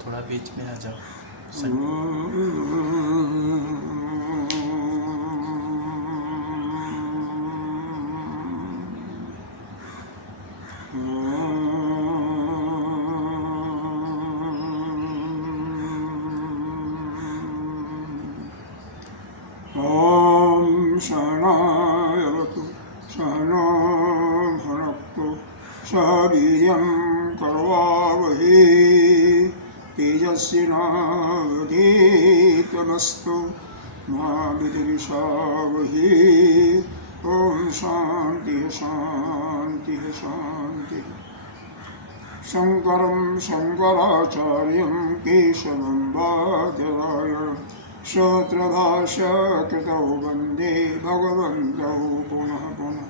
थोड़ा बीच में आ जाओ। ॐ शरणायवतु शरणो भुनक्तु सह वीर्यं करवावहै तेजस्विनावधीतमस्तु मा विद्विषावहै। ॐ शान्तिः शान्तिः शान्तिः। शङ्करं शङ्कराचार्यं केशवं बादरायणं सूत्रभाष्यकृतौ वन्दे भगवन्तौ पुनः पुनः।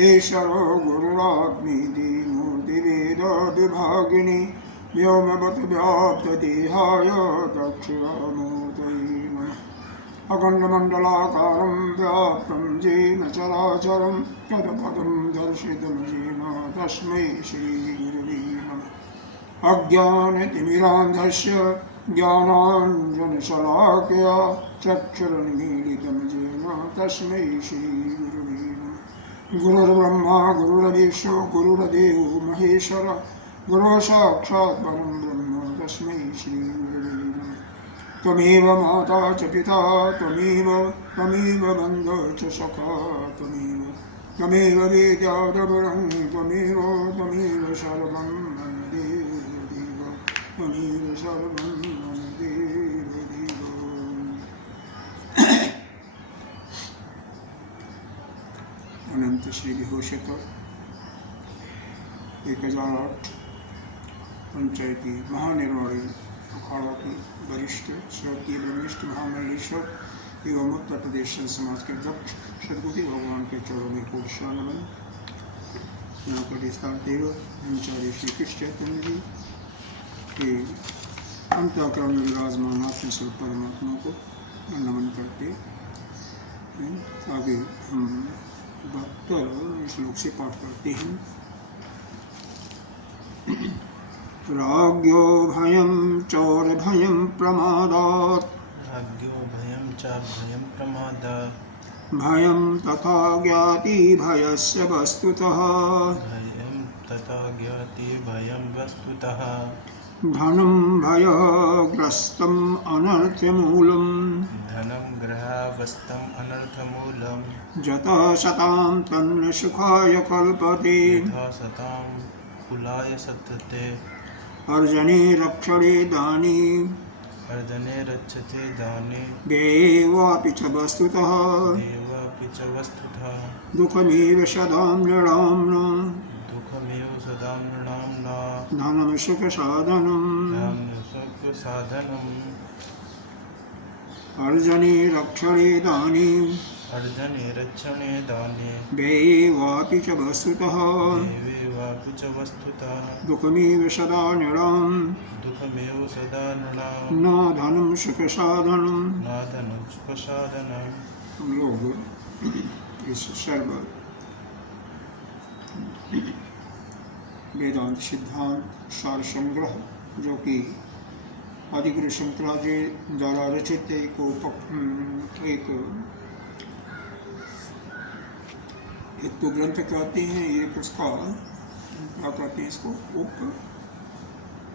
ईश्वरो गुरुरात्मेति मूर्तिभेदविभागिनी व्योमवत् व्याप्तदेहाय दक्षिणामूर्तये नमः। अखण्डमण्डलाकारं व्याप्तं येन चराचरं तत्पदं दर्शितं येन तस्मै श्रीगुरुवे नमः। अज्ञानतिमिरान्धस्य ज्ञानाञ्जनशलाकया चक्षुरुन्मीलितं येन तस्मै श्रीगुरुवे नमः। गुरुर्ब्रह्मा गुरुर्विष्णु गुरुर्देवो महेश्वर गुरुः साक्षात् परं ब्रह्म तस्मै श्रीगुरुवे नमः। त्वमेव माता च पिता त्वमेव बन्धो च सखा त्वमेव वेद्याद्रविणं त्वमेव सर्वं मम देव त्वमेव सर्वं मम देव। अनंत श्री विभूषित 1008 पंचायती महानिर्वाणी अखाड़ा की वरिष्ठ श्रोतीय ब्रह्मनिष्ठ महामहेश्वर एवं उत्तर प्रदेश संत समाज के अध्यक्ष सदगुरु भगवान के चरणों में कोटि नमन। यहाँ पर विस्तार देव ब्रह्मचारी श्री कृष्ण चैतन्य जी के अंतःकरण में विराजमान आत्म स्वरूप परमात्मा को नमन करते आगे हम 72 श्लोक से पाठ करते हैं। राज्ञो भयं चोरभयं प्रमादात् राज्ञो भयं च भयं प्रमादात् भयं तथा ज्ञाति भयस्य वस्तुतः भयं तथा ज्ञाति भयं वस्तुतः धनं भयग्रस्तम् अनर्थमूलम् धनं ग्रहावस्तम् अनर्थमूलं जता शतां तन्न सुखाय कल्पते यथा सतां कुलाय सत्यते अर्जने रक्षणे दाने अर्जने रक्षते दाने देवापि च वस्तुतः देवापि च वस्तुतः दुःखमेव सदा नृणाम्ना दुःखमेव सदा नृणाम्ना धनं सुखसाधनम् सुखसाधनम् अर्जने रक्षणे दाने अर्जने रक्षणे दाने देवापि च वस्तुतः देवेवापि च वस्तुतः दुःखमेव सदा नृणाम् दुःखमेव सदा नृणाम् न धनं सुखसाधनम्। न धनं सुखसाधनम्। हम लोग इस सर्व वेदांत सिद्धांत सार संग्रह जो कि आदिगुरु शंकराचार्य द्वारा रचित एक तो ग्रंथ कहते हैं, एक उसका क्या कहते हैं इसको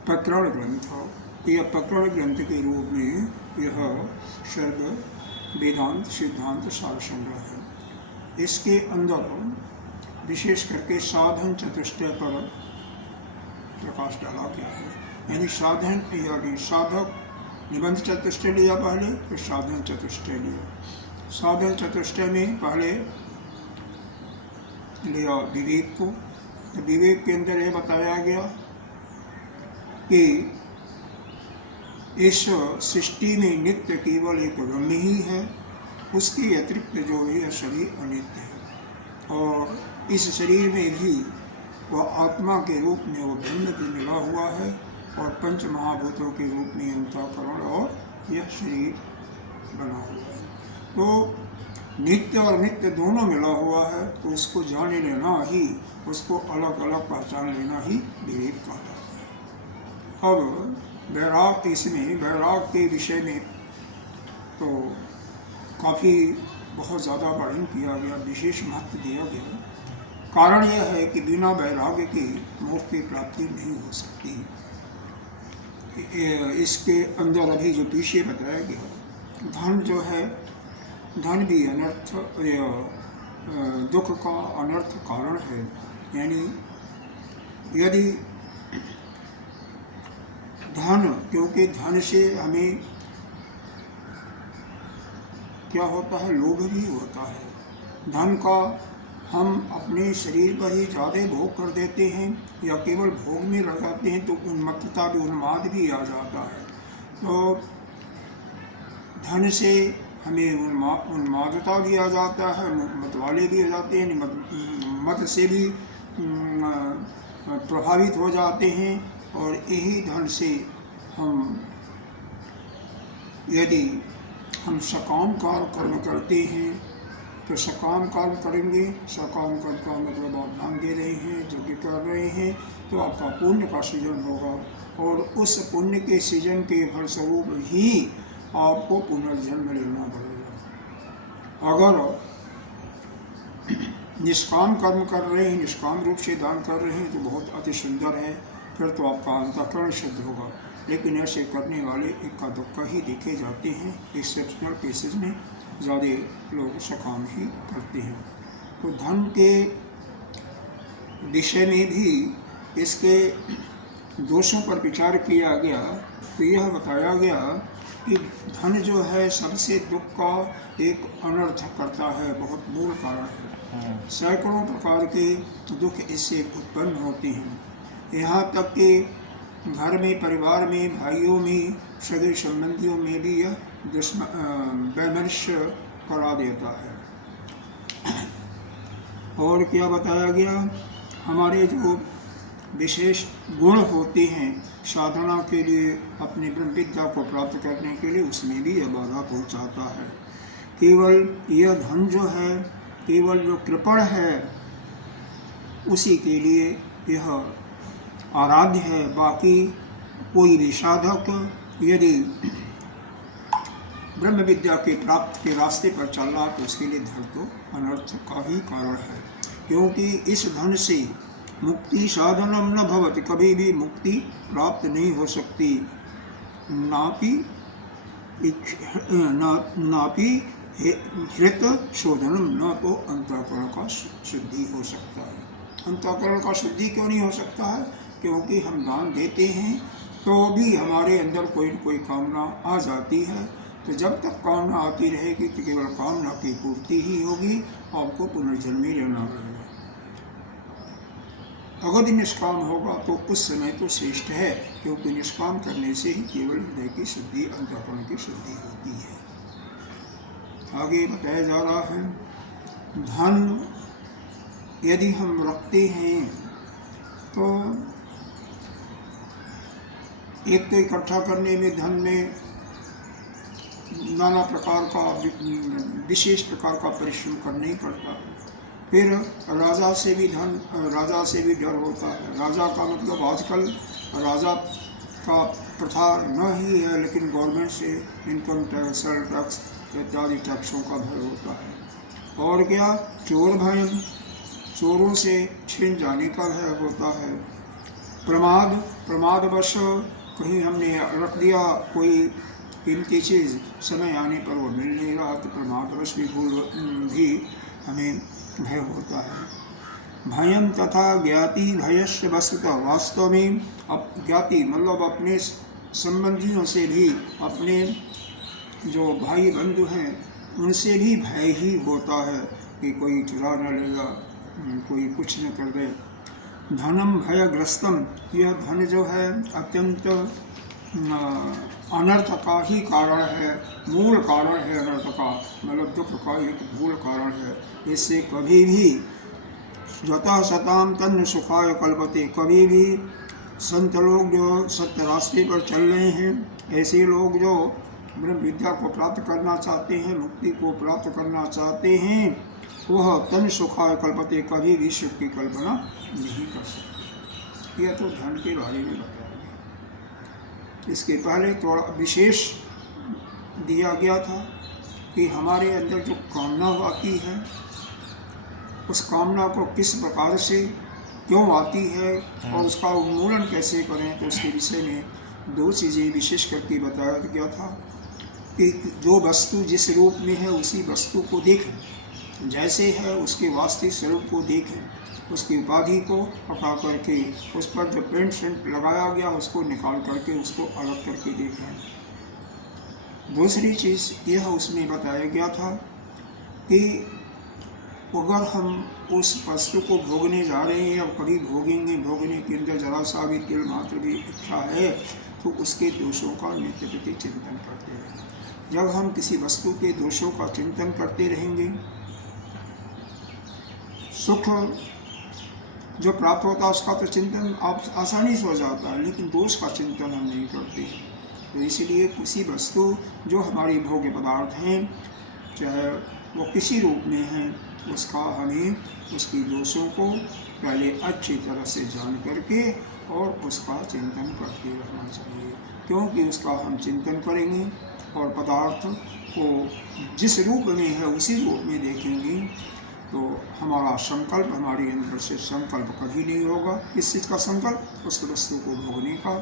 प्रकरण ग्रंथ। यह प्रकरण ग्रंथ के रूप में यह सर्व वेदांत सिद्धांत सार संग्रह है। इसके अंदर विशेष करके साधन चतुष्टय पर प्रकाश डाला गया है। यानी साधन यानी साधक निबंध चतुष्टय लिया पहले, फिर साधन चतुष्टय लिया। साधन चतुष्टय में पहले लिया विवेक को, तो विवेक के अंदर यह बताया गया कि इस सृष्टि में नित्य केवल एक ब्रह्म ही है, उसके अतिरिक्त जो यह शरीर अनित्य है और इस शरीर में भी वह आत्मा के रूप में वो ब्रह्म भी मिला हुआ है और पंच महाभूतों के रूप में अंतःकरण और यह शरीर बना हुआ है। तो नित्य और नित्य दोनों मिला हुआ है, तो उसको जाने लेना ही, उसको अलग अलग पहचान लेना ही विवेक कहलाता है। अब वैराग, इसमें वैराग के विषय में तो काफ़ी बहुत ज़्यादा वर्णन किया गया, विशेष महत्व दिया गया। कारण यह है कि बिना वैराग्य के मोक्ष की प्राप्ति नहीं हो सकती। इसके अंदर अभी जो पीछे बताया गया, धन जो है, धन भी अनर्थ दुख का अनर्थ कारण है। यानी यदि धन, क्योंकि धन से हमें क्या होता है, लोभ भी होता है। धन का हम अपने शरीर पर ही ज़्यादा भोग कर देते हैं या केवल भोग में रह जाते हैं, तो उन्मत्तता भी, उन्माद भी आ जाता है। तो धन से हमें उन्मादता भी आ जाता है, मतवाले भी आ जाते हैं, मत से भी प्रभावित हो जाते हैं। और यही धन से हम, यदि हम सकाम कर्म करते हैं, तो सकाम कर्म करेंगे। सकाम कर्म का मतलब आप दान दे रहे हैं, यज्ञ कर रहे हैं, तो आपका पुण्य का सृजन होगा, और उस पुण्य के सृजन के फलस्वरूप ही आपको पुनर्जन्म लेना पड़ेगा। अगर निष्काम कर्म कर रहे हैं, निष्काम रूप से दान कर रहे हैं, तो बहुत अति सुंदर है, फिर तो आपका अंतःकरण शुद्ध होगा। लेकिन ऐसे करने वाले इक्का दुक्का ही देखे जाते हैं। एक्सेप्शनल केसेस में ज़्यादा लोग सकाम ही करते हैं। तो धन के विषय में भी इसके दोषों पर विचार किया गया, तो यह बताया गया कि धन जो है सबसे दुख का एक अनर्थ करता है, बहुत मूल कारण है। सैकड़ों प्रकार के दुख इससे उत्पन्न होते हैं। यहाँ तक कि घर में, परिवार में, भाइयों में, सगे संबंधियों में भी यह वैमनस्य करा देता है। और क्या बताया गया, हमारे जो विशेष गुण होते हैं साधना के लिए, अपने ब्रह्म विद्या को प्राप्त करने के लिए, उसमें भी यह बाधा पहुँचाता है। केवल यह धन जो है, केवल जो कृपण है उसी के लिए यह आराध्य है। बाकी कोई भी साधक यदि ब्रह्म विद्या के प्राप्त के रास्ते पर चल रहा, तो उसके लिए धन तो अनर्थ का ही कारण है। क्योंकि इस धन से मुक्ति साधनम न भवति, कभी भी मुक्ति प्राप्त नहीं हो सकती। नापि हृत शोधनम, न तो अंतःकरण का शुद्धि हो सकता है। अंतःकरण का शुद्धि क्यों नहीं हो सकता है? क्योंकि हम दान देते हैं तो भी हमारे अंदर कोई न कोई कामना आ जाती है। तो जब तक कामना आती रहेगी तो केवल कामना की पूर्ति ही होगी, आपको पुनर्जन्म ही लेना पड़ेगा। अगर निष्काम होगा तो उस समय तो श्रेष्ठ है, क्योंकि निष्काम करने से ही केवल हृदय की शुद्धि, अंतःकरण की शुद्धि होती है। आगे बताया जा रहा है, धन यदि हम रखते हैं तो एक तो इकट्ठा करने में धन में नाना प्रकार का, विशेष प्रकार का परिश्रम करना ही पड़ता है। फिर राजा से भी डर होता है। राजा का मतलब आजकल राजा का प्रथा न ही है, लेकिन गवर्नमेंट से इनकम टैक्स, सेल टैक्स इत्यादि टैक्सों का भय होता है। और क्या, चोर भय, चोरों से छिन जाने का भय होता है। प्रमादवश कहीं हमने रख दिया कोई कीमती चीज़, समय आने पर वो मिल नहीं रहा, तो प्रमादवश भी हमें भय होता है। भयम तथा ज्ञाति भयस्य वस्तुतः, वास्तव में ज्ञाति मतलब अपने संबंधियों से भी, अपने जो भाई बंधु हैं उनसे भी भय ही होता है कि कोई चुरा न लेगा, कोई कुछ न कर दे। धनम भयग्रस्तम, यह धन जो है अत्यंत अनर्थ का ही कारण है, मूल कारण है अनर्थ का, मतलब दुख का एक मूल कारण है। इससे कभी भी यथा सताम तन्न सुखाय कल्पते, कभी भी संत लोग जो सत्य रास्ते पर चल रहे हैं, ऐसे लोग जो ब्रह्म विद्या को प्राप्त करना चाहते हैं, मुक्ति को प्राप्त करना चाहते हैं, वह तन सुखाय कल्पते, कभी भी सुख की कल्पना नहीं कर सकते। यह तो धन के बारे में बताया गया। इसके पहले थोड़ा विशेष दिया गया था कि हमारे अंदर जो कामना आती है, उस कामना को किस प्रकार से क्यों आती है और उसका उन्मूलन कैसे करें, तो उसके विषय में 2 चीज़ें विशेष करके बताया गया था कि जो वस्तु जिस रूप में है उसी वस्तु को देखें, जैसे है उसके वास्तविक स्वरूप को देखें, उसकी उपाधि को हटा करके उस पर जो पेंट शेंट लगाया गया उसको निकाल करके उसको अलग करके देखें। दूसरी चीज़ यह उसमें बताया गया था कि अगर हम उस वस्तु को भोगने जा रहे हैं या कभी भोगेंगे, भोगने के अंदर जरा सा भी तिल मात्र भी इच्छा है, तो उसके दोषों का नित्य प्रति चिंतन करते रहें। जब हम किसी वस्तु के दोषों का चिंतन करते रहेंगे, सुख जो प्राप्त होता है उसका तो चिंतन आप आसानी से हो जाता है, लेकिन दोष का चिंतन हम नहीं करते। तो इसलिए किसी वस्तु जो हमारी भोग्य पदार्थ हैं, चाहे वो किसी रूप में है, उसका हमें उसकी दोषों को पहले अच्छी तरह से जान करके और उसका चिंतन करते रहना चाहिए, क्योंकि उसका हम चिंतन करेंगे और पदार्थ को जिस रूप में है उसी रूप में देखेंगे, तो हमारा संकल्प, हमारे अंदर से संकल्प कभी नहीं होगा। इस चीज़ का संकल्प, उस वस्तु को भोगने का।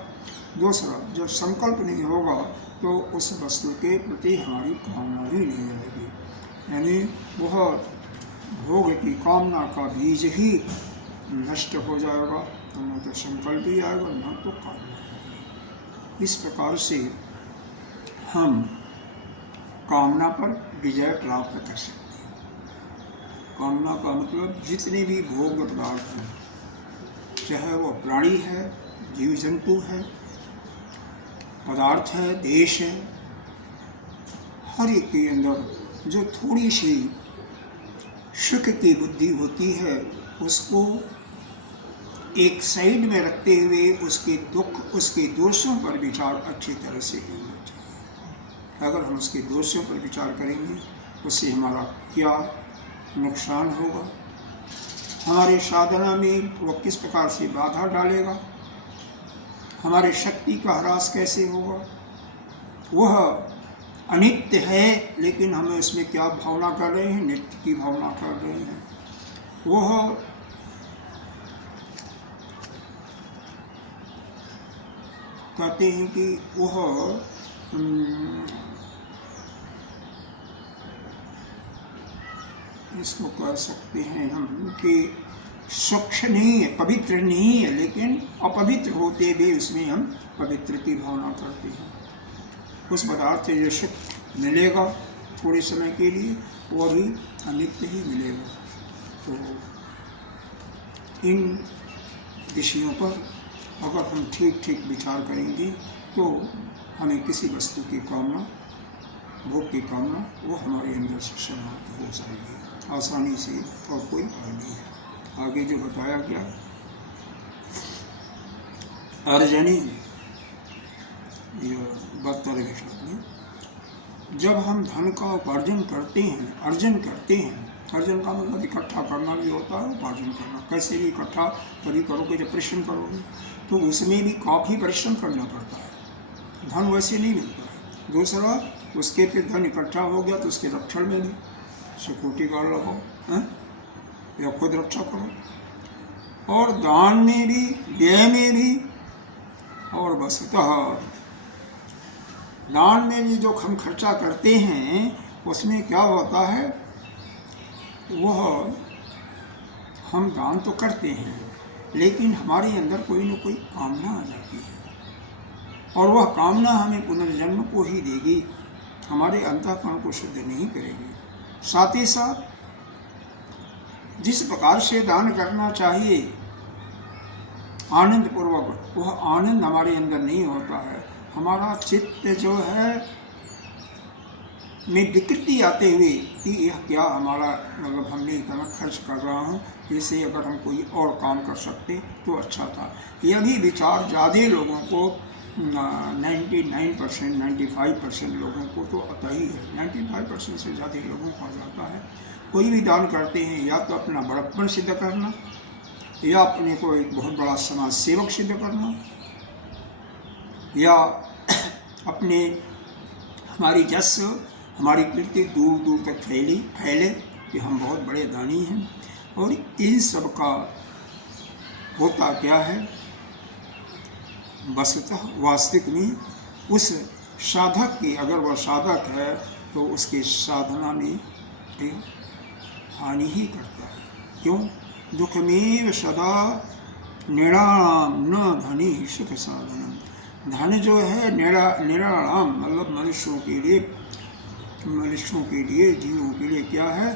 दूसरा, जब संकल्प नहीं होगा तो उस वस्तु के प्रति हमारी कामना ही नहीं रहेगी, यानी वह भोग की कामना का बीज ही नष्ट हो जाएगा, तो न तो संकल्प ही आएगा न तो कामना। इस प्रकार से हम कामना पर विजय प्राप्त कर सकते हैं। कामना का मतलब जितने भी भोग पदार्थ हैं, चाहे वो प्राणी है, जीव जंतु है, पदार्थ है, देश है, हर एक के अंदर जो थोड़ी सी सुख की बुद्धि होती है, उसको एक साइड में रखते हुए उसके दुख, उसके दोषों पर विचार अच्छी तरह से करना चाहिए। अगर हम उसके दोषों पर विचार करेंगे, उससे हमारा क्या नुकसान होगा, हमारे साधना में वह किस प्रकार से बाधा डालेगा, हमारे शक्ति का ह्रास कैसे होगा। वह अनित्य है, लेकिन हमें उसमें क्या भावना कर रहे हैं, नित्य की भावना कर रहे हैं। वह कहते हैं कि वह इसको कह सकते हैं हम कि स्वच्छ नहीं है, पवित्र नहीं है, लेकिन अपवित्र होते भी उसमें हम पवित्र की भावना करते हैं। उस पदार्थ से जो सुख मिलेगा थोड़े समय के लिए, वह भी अनित्य ही मिलेगा। तो इन विषयों पर अगर हम ठीक ठीक विचार करेंगे, तो हमें किसी वस्तु की कामना, भोग की कामना, वो हमारे अंदर से समाप्त हो जाएगी आसानी से, और कोई उपाय नहीं है। आगे जो बताया गया, अर्जनी 72वें श्लोक में, जब हम धन का उपार्जन करते हैं, अर्जन करते हैं, अर्जन का मतलब इकट्ठा करना भी होता है, उपार्जन करना। कैसे भी इकट्ठा कभी करोगे, जब परिश्रम करोगे तो उसमें भी काफ़ी परिश्रम करना पड़ता है, धन वैसे नहीं मिलता है। दूसरा, उसके फिर धन इकट्ठा हो गया तो उसके रक्षण में भी सिक्योरिटी गार्ड लगाओ, या खुद रक्षा करो, और दान में भी, व्यय में भी, और वस्तुतः दान में भी जो हम खर्चा करते हैं, उसमें क्या होता है, वह हम दान तो करते हैं, लेकिन हमारे अंदर कोई न कोई कामना आ जाती है, और वह कामना हमें पुनर्जन्म को ही देगी, हमारे अंतःकरण को शुद्ध नहीं करेगी। साथ ही साथ जिस प्रकार से दान करना चाहिए आनंद पूर्वक, वह आनंद हमारे अंदर नहीं होता है। हमारा चित्त जो है में विकृति आते हुए कि यह क्या हमारा, मतलब हमने इतना खर्च कर रहा हूँ, जैसे अगर हम कोई और काम कर सकते तो अच्छा था। यह भी विचार ज़्यादा लोगों को 99%, 95% लोगों को तो आता ही है, 95% से ज़्यादा लोगों को आ जाता है। कोई भी दान करते हैं या तो अपना बड़प्पन सिद्ध करना, या अपने को एक बहुत बड़ा समाज सेवक सिद्ध करना, या अपने हमारी जस हमारी कीर्ति दूर दूर तक फैले कि हम बहुत बड़े दानी हैं। और इन सब का होता क्या है, वस्तुतः वास्तविक में उस साधक की, अगर वह साधक है तो उसके साधना में हानि ही करता है। क्यों? दुखमेव सदा निराणाम न धनी सुख साधनम। धन जो है निराणाम मतलब मनुष्यों के लिए जीवों के लिए क्या है,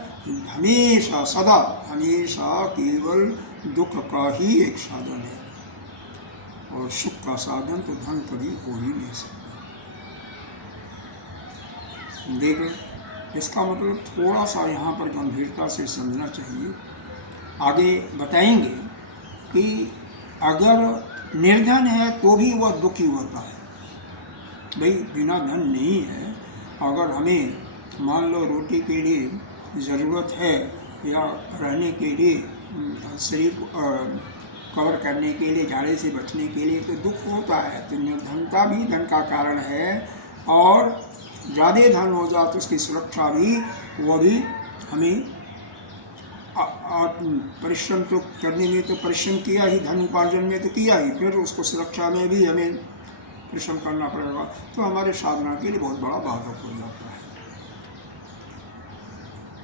हमेशा सदा हमेशा केवल दुख का ही एक साधन है, और सुख का साधन तो धन कभी हो ही नहीं सकता। देख लो, इसका मतलब थोड़ा सा यहाँ पर गंभीरता से समझना चाहिए। आगे बताएंगे कि अगर निर्धन है तो भी वह दुखी होता है। भाई बिना धन नहीं है, अगर हमें मान लो रोटी के लिए ज़रूरत है या रहने के लिए शरीर को कवर करने के लिए, झाड़े से बचने के लिए तो दुख होता है। तो निर्धनता भी धन का कारण है, और ज़्यादा धन हो जाए तो उसकी सुरक्षा भी, वो भी हमें परिश्रम तो करने में तो परिश्रम किया ही, धन उपार्जन में तो किया ही, फिर उसको सुरक्षा में भी हमें परिश्रम करना पड़ेगा, तो हमारे साधना के लिए बहुत बड़ा बाधक हो जाता है।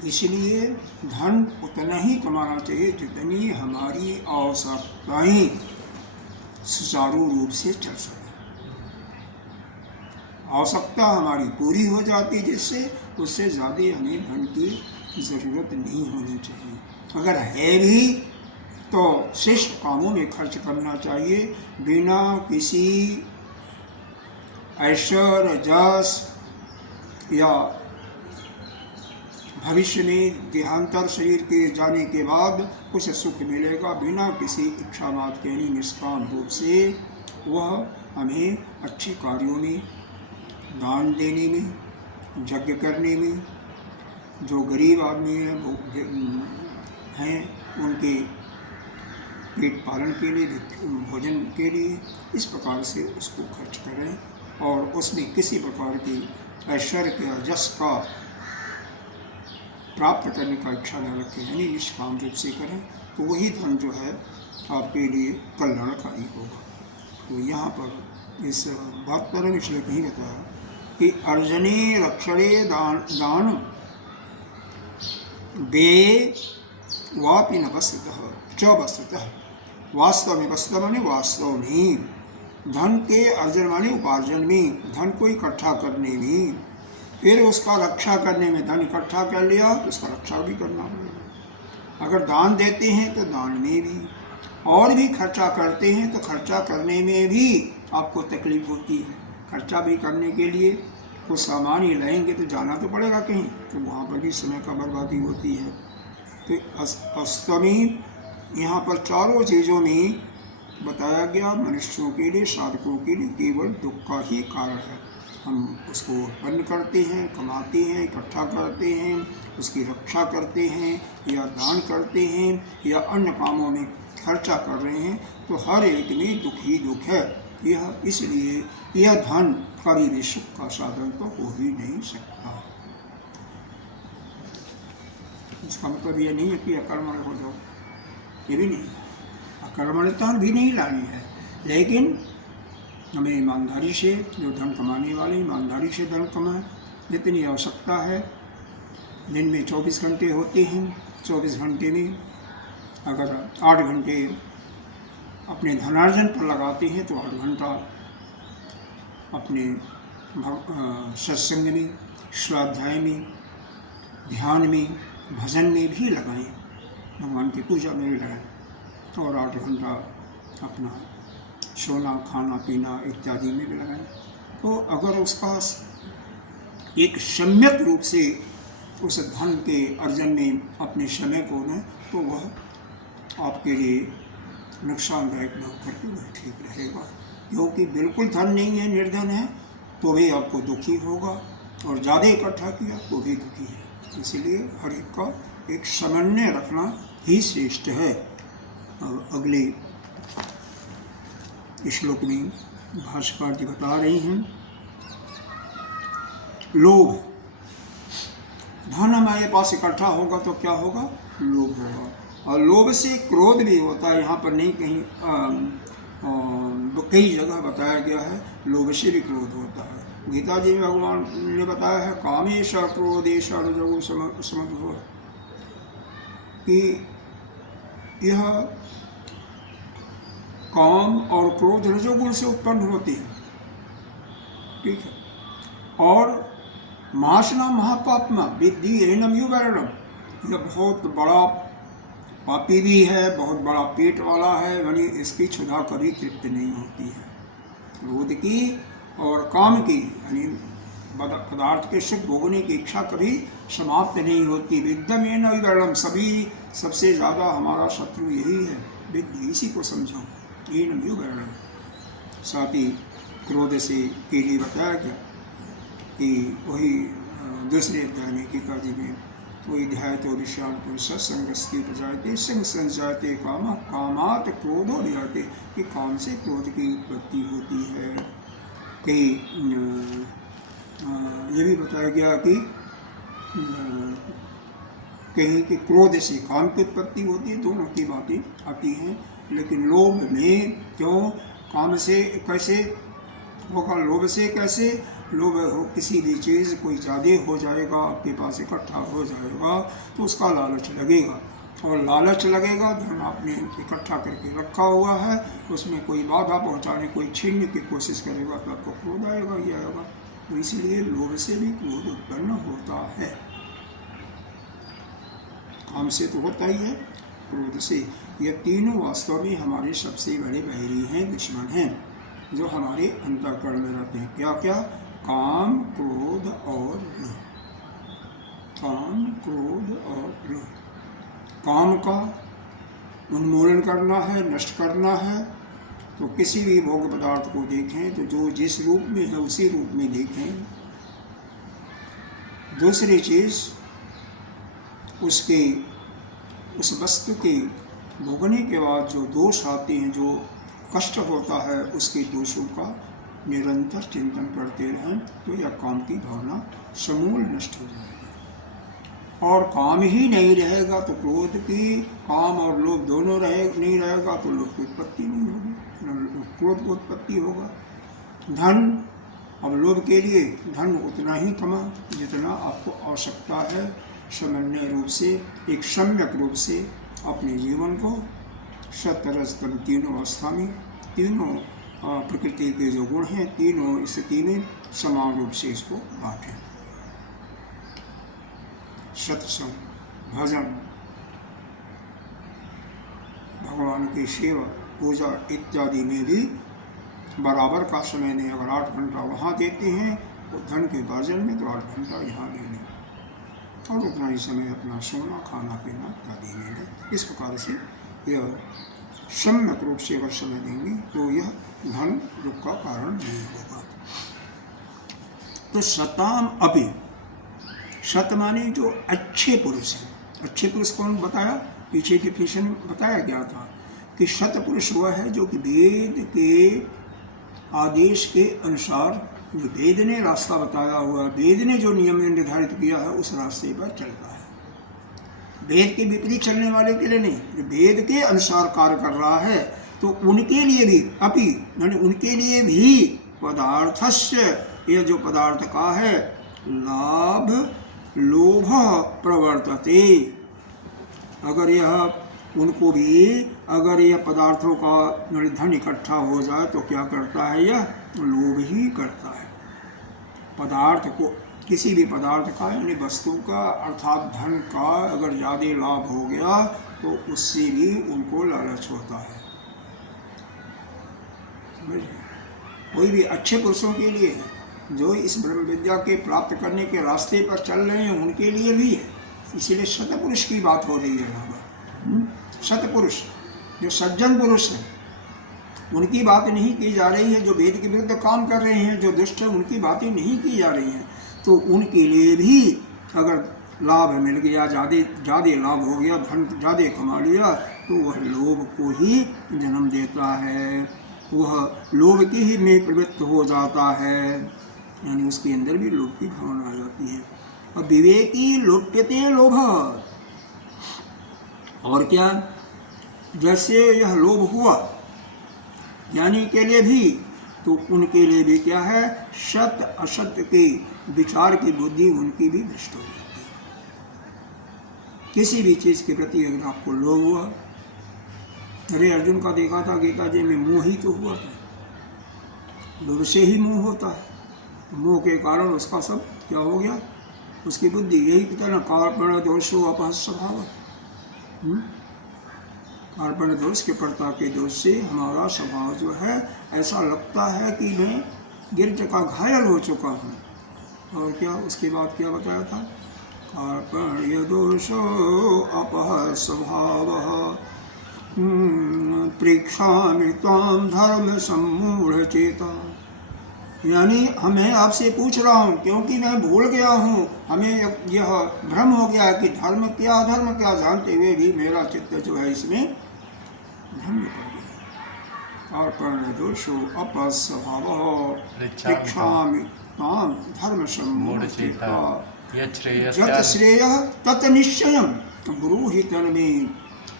इसलिए धन उतना ही कमाना चाहिए जितनी हमारी आवश्यकताएं सुचारू रूप से चल सके। आवश्यकता हमारी पूरी हो जाती है, जिससे उससे ज़्यादा हमें धन की ज़रूरत नहीं होनी चाहिए। अगर है भी तो शिष्ट कामों में खर्च करना चाहिए, बिना किसी ऐश्वर्य जस या भविष्य में देहांतर शरीर के जाने के बाद कुछ सुख मिलेगा, बिना किसी इच्छा मात्र के यानी निष्काम रूप से वह हमें अच्छे कार्यों में, दान देने में, यज्ञ करने में, जो गरीब आदमी हैं उनके पेट पालन के लिए, भोजन के लिए, इस प्रकार से उसको खर्च करें, और उसमें किसी प्रकार की ऐश्वर्य का जस का प्राप्त करने का इच्छा न रखें, यानी निष्काम रूप से करें, तो वही धन जो है आपके लिए कल्याणकारी होगा। तो यहाँ पर इस बात पर इसलिए कहीं बताया कि अर्जने रक्षणे दान वे वापि न वस्तुतः च वस्तुतः, वास्तव में, वास्तव माने वास्तव में, धन के अर्जन माने उपार्जन में, धन को इकट्ठा करने में, फिर उसका रक्षा करने में, धन इकट्ठा कर लिया तो उसका रक्षा भी करना पड़ेगा। अगर दान देते हैं तो दान में भी, और भी खर्चा करते हैं तो खर्चा करने में भी आपको तकलीफ होती है। खर्चा भी करने के लिए कुछ सामान ही लाएंगे तो जाना तो पड़ेगा कहीं, तो वहाँ पर भी समय का बर्बादी होती है। तो अस्तमी यहाँ पर चारों चीज़ों में बताया गया मनुष्यों के लिए, साधकों के लिए केवल दुख का ही कारण है। हम उसको उत्पन्न करते हैं, कमाते हैं, इकट्ठा करते हैं, उसकी रक्षा करते हैं, या दान करते हैं, या अन्य कामों में खर्चा कर रहे हैं, तो हर एक में दुख ही दुख है। यह इसलिए यह धन कभी भी सुख का साधन तो हो ही नहीं सकता। इसका मतलब यह नहीं है कि अकर्मण्य हो जाओ, ये भी नहीं, अकर्मण्यता भी नहीं लानी है, लेकिन हमें ईमानदारी से, जो धन कमाने वाले ईमानदारी से धन कमाएं। जितनी आवश्यकता है, दिन में 24 घंटे होते हैं, 24 घंटे में अगर 8 घंटे अपने धनार्जन पर लगाते हैं तो 8 घंटा अपने सत्संग में, स्वाध्याय में, ध्यान में, भजन में भी लगाएं, भगवान की पूजा में भी लगाएं, और 8 घंटा अपना सोना, खाना पीना इत्यादि में भी लगाएं। तो अगर उसका एक सम्यक रूप से उस धन के अर्जन में अपने समय को दें, तो वह आपके लिए नुकसानदायक न होकर के वह ठीक रहेगा। क्योंकि बिल्कुल धन नहीं है, निर्धन है, तो भी आपको दुखी होगा, और ज़्यादा इकट्ठा किया तो भी दुखी है। इसलिए हर एक का एक समन्वय रखना ही श्रेष्ठ है। और अगले श्लोक में भाष्यकार जी बता रही हैं, लोभ, धन हमारे पास इकट्ठा होगा तो क्या होगा? लोभ होगा, और लोभ से क्रोध भी होता है। यहाँ पर नहीं, कहीं कई जगह बताया गया है लोभ से भी क्रोध होता है। गीता जी में भगवान ने बताया है, कामेश क्रोधेश रजो समग्र, कि यह काम और क्रोध रजोगुण से उत्पन्न होती है, ठीक है। और माशना महापात्मा विद्धि एनम युवरणम, यह बहुत बड़ा पापी भी है, बहुत बड़ा पेट वाला है, यानी इसकी क्षुधा कभी तृप्त नहीं होती है। क्रोध की और काम की, यानी पदार्थ के सुख भोगने की इच्छा कभी समाप्त नहीं होती। विद्यम एन विवरणम, सभी सबसे ज़्यादा हमारा शत्रु यही है, विद्धि, इसी को समझो, एनम युवरणम। साथ ही क्रोध से के लिए बताया गया कि वही दूसरे अध्याय में गीता जी में, वही ध्याय तो विषाण पुरुष संगस्ती प्रजाते संग संजाते काम, कामात क्रोधो जाते, कि काम से क्रोध की उत्पत्ति होती है। कि ये भी बताया गया कि कहीं कि क्रोध से काम की उत्पत्ति होती है, दोनों की बातें आती हैं। लेकिन लोभ में क्यों, काम से कैसे होगा, लोभ से कैसे? लोभ हो, किसी भी चीज़ कोई ज़्यादा हो जाएगा, आपके पास इकट्ठा हो जाएगा तो उसका लालच लगेगा, और लालच लगेगा, धन आपने इकट्ठा करके रखा हुआ है, उसमें कोई बाधा पहुंचाने, कोई छीनने की कोशिश करेगा तो आपको क्रोध आएगा ही आएगा। तो इसलिए लोभ से भी क्रोध उत्पन्न होता है। काम से तो होता ही है, क्रोध से। ये तीनों वास्तव में हमारे सबसे बड़े बैरी हैं, दुश्मन हैं, जो हमारे अंतःकरण में रहते हैं। क्या क्या? काम, क्रोध और लोभ। काम, क्रोध और लोभ। काम का उन्मूलन करना है, नष्ट करना है, तो किसी भी भोग पदार्थ को देखें तो जो जिस रूप में है उसी रूप में देखें। दूसरी चीज़, उसके उस वस्तु के भोगने के बाद जो दोष आते हैं, जो कष्ट होता है, उसके दोषों का निरंतर चिंतन करते रहें तो यह काम की भावना समूल नष्ट हो जाएगी। और काम ही नहीं रहेगा तो क्रोध की, काम और लोभ दोनों नहीं रहेगा तो लोभ की उत्पत्ति नहीं होगी, क्रोध की उत्पत्ति होगा। धन, अब लोभ के लिए धन उतना ही कमा जितना आपको आवश्यकता है। समन्वय रूप से, एक सम्यक रूप से अपने जीवन को सत्य रज तम तीनों अवस्था में, तीनों प्रकृति के जो गुण हैं, तीनों स्थिति में समान रूप से इसको बांटें। सत्संग, भजन, भगवान की सेवा, पूजा इत्यादि में भी बराबर का समय नहीं। अगर 8 घंटा वहाँ देते हैं तो धन के उपार्जन में, तो 8 घंटा यहाँ ले लें, और उतना ही समय अपना सोना, खाना पीना इत्यादि में लें। इस प्रकार से यह सम्यक रूप से अगर समय देंगे तो यह धन दुख का कारण नहीं होगा। तो सताम अपि, सत माने जो अच्छे पुरुष हैं। अच्छे पुरुष कौन बताया? पीछे के फिशन में बताया गया था कि सत पुरुष वह है जो कि वेद के आदेश के अनुसार, जो वेद ने रास्ता बताया हुआ, वेद ने जो नियम निर्धारित किया है, उस रास्ते पर चलता है। वेद के विपरीत चलने वाले के लिए नहीं, जो वेद के अनुसार कार्य कर रहा है तो उनके लिए भी, अपि यानी उनके लिए भी, पदार्थस्य, यह जो पदार्थ का है, लाभ लोभ प्रवर्तते। अगर यह उनको भी, अगर यह पदार्थों का धन इकट्ठा हो जाए तो क्या करता है? यह लोभ ही करता है। पदार्थ को, किसी भी पदार्थ का यानी वस्तु का अर्थात धन का अगर ज़्यादा लाभ हो गया तो उससे भी उनको लालच होता है। कोई भी अच्छे पुरुषों के लिए है, जो इस ब्रह्म विद्या के प्राप्त करने के रास्ते पर चल रहे हैं, उनके लिए भी है। इसीलिए सतपुरुष की बात हो रही है यहाँ पर। सतपुरुष जो सज्जन पुरुष है, उनकी बात नहीं की जा रही है। जो वेद के विरुद्ध काम कर रहे हैं, जो दुष्ट है, उनकी बातें नहीं की जा रही हैं। तो उनके लिए भी अगर लाभ मिल गया, ज़्यादा लाभ हो गया, धन ज़्यादा कमा लिया, तो वह लोभ को ही जन्म देता है, वह लोभ की ही में प्रवृत्त हो जाता है, यानी उसके अंदर भी लोभ की भावना आ जाती है। और विवेकी लोप्यते लोभ, और क्या, जैसे यह लोभ हुआ ज्ञानी के लिए भी, तो उनके लिए भी क्या है, सत्य असत्य के विचार की बुद्धि उनकी भी भ्रष्ट हो जाती है। किसी भी चीज़ के प्रति अगर आपको लोभ हुआ, अरे अर्जुन का देखा था गीता जी में, मोह ही तो हुआ था, लोभ से ही मोह होता है। मोह के कारण उसका सब क्या हो गया, उसकी बुद्धि, यही कहता ना, कार्पण दोषो अपहस स्वभाव, कार्पण दोष के प्रता के दोष से हमारा स्वभाव जो है, ऐसा लगता है कि मैं गिर चुका, घायल हो चुका हूँ। और क्या उसके बाद क्या बताया था, कार्पण्य दोषो अपहस स्वभावः प्रेक्षामि त्वां धर्म सम्मूढ़ चेता, यानी हमें आपसे पूछ रहा हूँ क्योंकि मैं भूल गया हूँ, हमें यह भ्रम हो गया कि धर्म क्या अधर्म क्या जानते हुए भी मेरा चित्त जो है इसमें भ्रम में पड़ गया। कार्पण्य दोषो अपहस स्वभावः प्रेक्षामि त्वां धर्म सम्मूढ़ चेता यत् श्रेयः तत् निश्चयं ब्रूहि तन्मे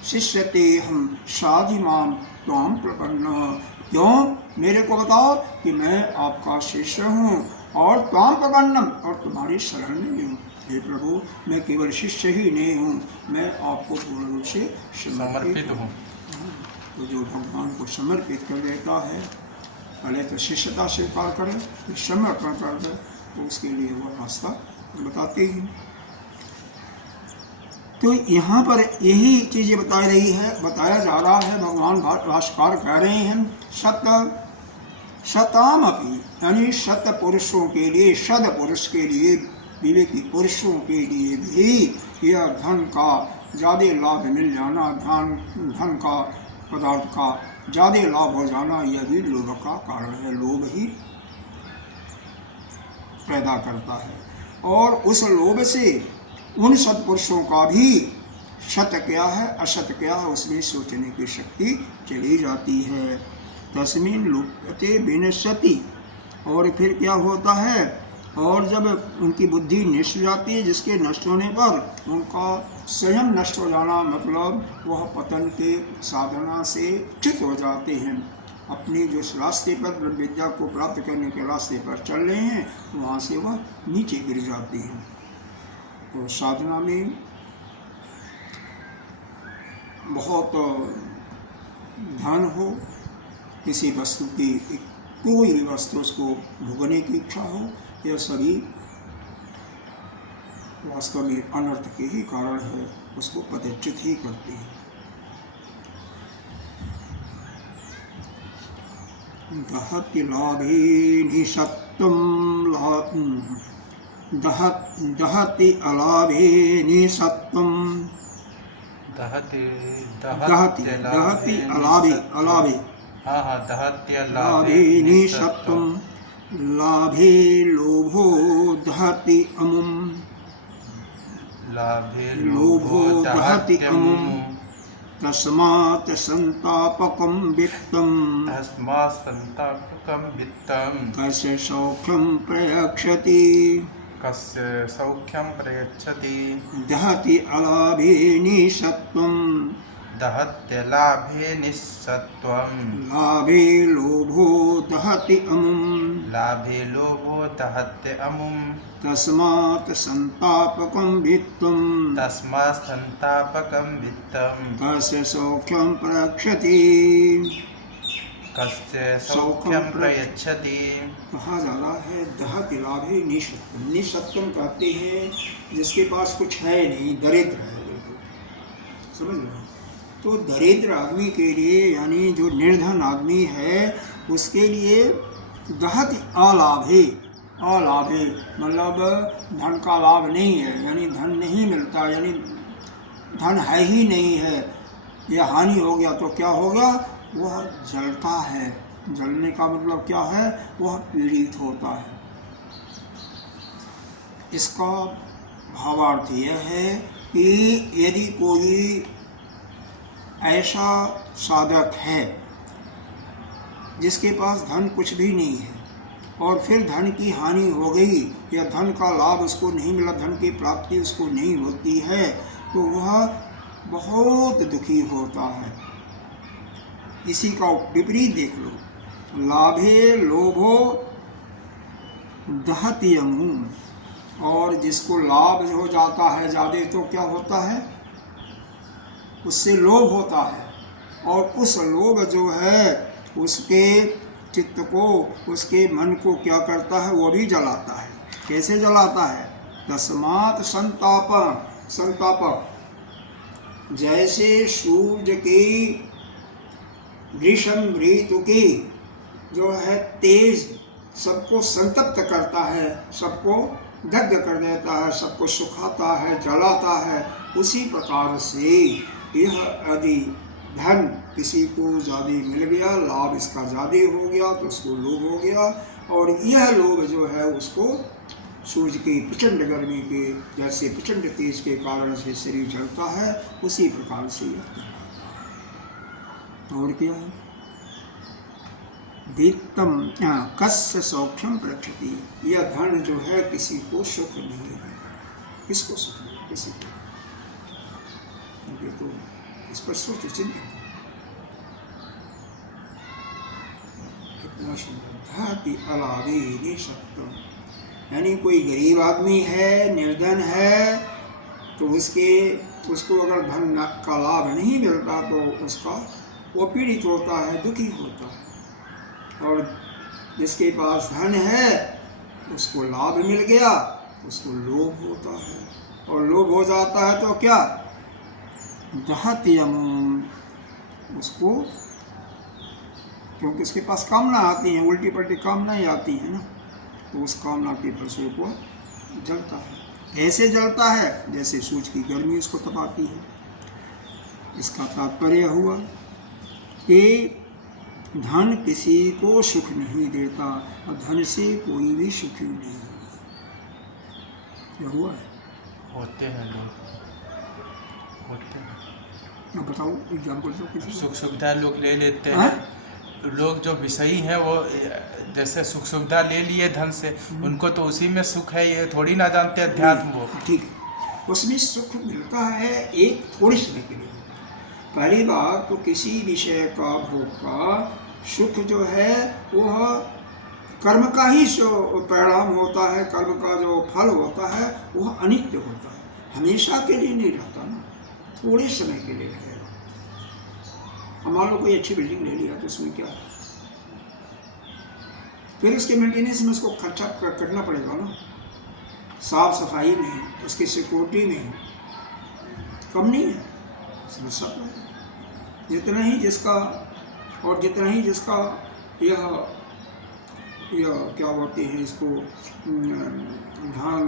शिष्यते हम साधि माम त्वां प्रपन्नः। क्यों, मेरे को बताओ कि मैं आपका शिष्य हूँ और त्वां प्रपन्नम, और तुम्हारी शरण में हूँ। हे प्रभु, मैं केवल शिष्य ही नहीं हूँ, मैं आपको पूर्ण रूप से समर्पित हूँ। तो जो भगवान को समर्पित कर देता है, पहले तो शिष्यता स्वीकार करे, फिर समर्पण कर दे, तो उसके लिए वो रास्ता बताते ही। तो यहाँ पर यही चीज़ें बताया जा रहा है। भगवान भाष्यकार कह रहे हैं, शताम अपि, यानी शत पुरुषों के लिए, शत पुरुष के लिए, विवेकी पुरुषों के लिए भी यह धन का ज़्यादा लाभ मिल जाना, धन का पदार्थ का ज़्यादा लाभ हो जाना, यह भी लोभ का कारण है। लोभ ही पैदा करता है, और उस लोभ से उन सत्पुरुषों का भी सत क्या है असत क्या है उसमें सोचने की शक्ति चली जाती है। तस्मिन् लुप्यते विनश्यति, और फिर क्या होता है, और जब उनकी बुद्धि नष्ट जाती है, जिसके नष्ट होने पर उनका स्वयं नष्ट हो जाना, मतलब वह पतन के साधना से च्युत हो जाते हैं। अपनी जो रास्ते पर ब्रह्म विद्या को प्राप्त करने के रास्ते पर चल रहे हैं, वहाँ से वह नीचे गिर जाते हैं। तो साधना में बहुत धन हो, किसी वस्तु की, कोई भी वस्तु उसको भोगने की इच्छा हो, यह सभी वास्तव में अनर्थ के ही कारण है, उसको पदच्युत ही करते हैं। दहति लाभे निसत्त्वं दहति अलाभे निसत्त्वं दहति अलाभे लाभे निसत्त्वं लाभे लोभो दहति अमुम् लोभो दहति अमुम् तस्मात् संतापकं वित्तम् कस्य सौख्यं प्रयच्छति दहति अलाभे निसत्त्वं लाभे लोभो दहति अमुम् तस्मात् संतापकं वित्तम् कस्य सौख्यं प्रयच्छति कहा जा रहा है, दहति लाभे निसत्त्वं। निसत्त्वं कहते हैं जिसके पास कुछ है नहीं, दरिद्र है बिल्कुल, समझ लो। तो दरिद्र आदमी के लिए, यानी जो निर्धन आदमी है, उसके लिए दहति अलाभे, अलाभे मतलब धन का लाभ नहीं है, यानी धन नहीं मिलता, यानी धन है ही नहीं है, यह हानि हो गया तो क्या हो गया, वह जलता है। जलने का मतलब क्या है? वह पीड़ित होता है। इसका भावार्थ यह है कि यदि कोई ऐसा साधक है जिसके पास धन कुछ भी नहीं है और फिर धन की हानि हो गई या धन का लाभ उसको नहीं मिला, धन की प्राप्ति उसको नहीं होती है, तो वह बहुत दुखी होता है। इसी का विपरीत देख लो, लाभे लोभो दहति यमून, और जिसको लाभ हो जाता है ज़्यादा तो क्या होता है? उससे लोभ होता है, और उस लोभ जो है उसके चित्त को, उसके मन को क्या करता है? वो भी जलाता है। कैसे जलाता है? तस्मात् संतापक, जैसे सूर्य की ग्रीष्म ऋतु की जो है तेज सबको संतप्त करता है, सबको दग्ध कर देता है, सबको सुखाता है, जलाता है, उसी प्रकार से यह यदि धन किसी को ज़्यादा मिल गया, लाभ इसका ज़्यादा हो गया तो उसको लोभ हो गया, और यह लोभ जो है उसको सूर्य की प्रचंड गर्मी के जैसे प्रचंड तेज के कारण से शरीर जलता है, उसी प्रकार से और क्या है? दीप्तम कस्य सौख्यम प्रक्षति, यह धन जो है किसी को सुख नहीं है। किसको सुख नहीं? किसी को। तो इस पर सोच चिंतन, कितना सुंदर अलावे सत्यम, यानी कोई गरीब आदमी है, निर्धन है, तो उसको अगर धन का लाभ नहीं मिलता तो उसका वो पीड़ित होता है, दुखी होता है। और जिसके पास धन है उसको लाभ मिल गया, उसको लोभ होता है, और लोभ हो जाता है तो क्या? दहति यमून, उसको, क्योंकि उसके पास कामना आती है, उल्टी पल्टी कामनाएं आती हैं ना, तो उस कामना के फलस्वरूप वो जलता है। ऐसे जलता है जैसे सूर्य की गर्मी उसको तपाती है। इसका तात्पर्य हुआ कि धन किसी को सुख नहीं देता, और धन से कोई भी सुखी नहीं क्या हुआ है? होते हैं लोग, होते हैं। अब बताओ एग्जाम्पल दो किसी। सुख सुविधा लोग ले लेते हैं। लोग जो विषयी हैं वो जैसे सुख सुविधा ले लिए धन से, उनको तो उसी में सुख है, ये थोड़ी ना जानते अध्यात्म वो। ठीक, उसमें सुख मिलता है एक थोड़े समय के लिए। पहली बात तो किसी विषय का भोग का सुख जो है वह कर्म का ही परिणाम होता है, कर्म का जो फल होता है वह अनित्य होता है, हमेशा के लिए नहीं रहता ना, थोड़े समय के लिए रहेगा। मान लो कोई अच्छी बिल्डिंग ले लिया तो उसमें क्या है, फिर उसके मेंटेनेंस में उसको खर्चा करना पड़ेगा ना, साफ सफाई में, उसकी सिक्योरिटी में कम नहीं है, समझ सकते हैं। जितना ही जिसका यह क्या बोलते हैं इसको, धान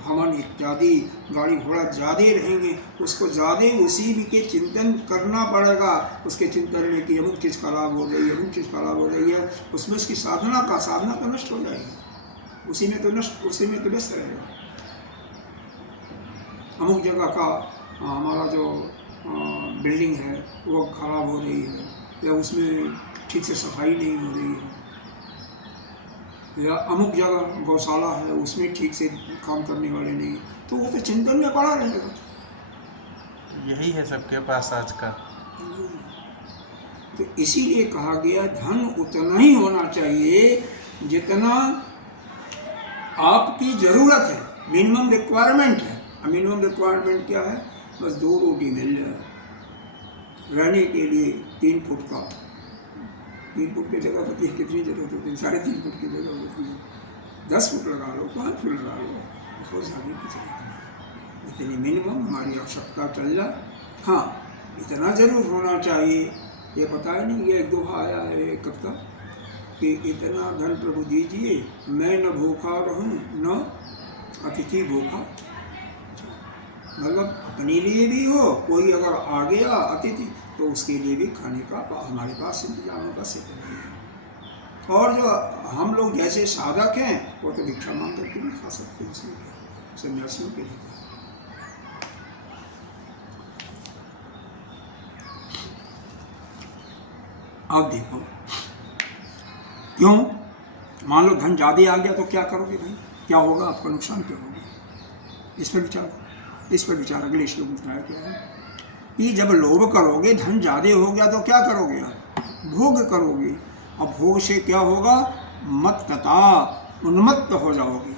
भवन इत्यादि गाड़ी घोड़ा ज़्यादा रहेंगे, उसको ज़्यादा उसी के चिंतन करना पड़ेगा, उसके चिंतन में कि अमुक चीज़ का लाभ हो रही है, अमुक चीज़ का लाभ हो रही है, उसमें उसकी साधना तो नष्ट हो जाएगी, उसी में तो व्यस्त रहेगा। अमुक जगह का हमारा जो बिल्डिंग है वो खराब हो रही है, या उसमें ठीक से सफाई नहीं हो रही है, या अमुक जगह गौशाला है उसमें ठीक से काम करने वाले नहीं, तो वो तो चिंतन में पड़ा रहेगा। यही है सबके पास आज का। तो इसीलिए कहा गया धन उतना ही होना चाहिए जितना आपकी ज़रूरत है, मिनिमम रिक्वायरमेंट है। मिनिमम रिक्वायरमेंट क्या है? बस 2 रोटी मिल जाए, रहने के लिए 3 फुट का, 3 फुट की जगह होती है, कितनी जरूरत होती है? 3.5 फुट की जगह होती है, 10 फुट लगा लो, 5 फुट लगा लो, बहुत ज़्यादा की जरूरत नहीं, इतनी मिनिमम हमारी आवश्यकता चल जाए। हाँ, इतना ज़रूर होना चाहिए, ये पता है नहीं, ये एक दोहा आया है एक हफ्ता कि इतना धन प्रभु दीजिए मैं न भूखा रहूं न अतिथि भूखा, मतलब अपने लिए भी हो, कोई अगर आ गया अतिथि तो उसके लिए भी खाने का हमारे पास इंतजाम का सिद्ध नहीं है। और जो हम लोग जैसे साधक हैं वो तो भिक्षा मांग करके भी खा सकते हैं, उसमें सन्यासियों के लिए। अब देखो क्यों, मान लो धन ज़्यादा आ गया तो क्या करोगे भाई, क्या होगा, आपका नुकसान क्या होगा, इस पर विचार अगले श्लोक में बताया क्या है कि जब लोभ करोगे, धन ज़्यादा हो गया तो क्या करोगे आप, भोग करोगे। अब भोग से क्या होगा, मत्तता, उन्मत्त हो जाओगे।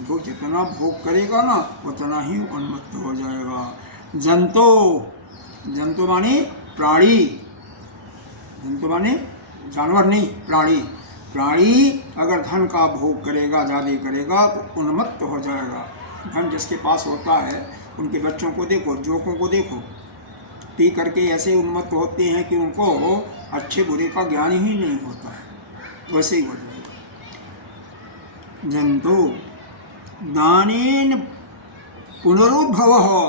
जो जितना भोग करेगा ना उतना ही उन्मत्त हो जाएगा। जंतु माने प्राणी, जंतु माने जानवर नहीं, प्राणी अगर धन का भोग करेगा, ज़्यादा करेगा तो उन्मत्त हो जाएगा। धन जिसके पास होता है उनके बच्चों को देखो, जोकों को देखो, पी करके ऐसे उन्मत्त होते हैं कि उनको अच्छे बुरे का ज्ञान ही नहीं होता है, वैसे ही हो जाएगा। जंतु दानेन पुनरुद्भव हो।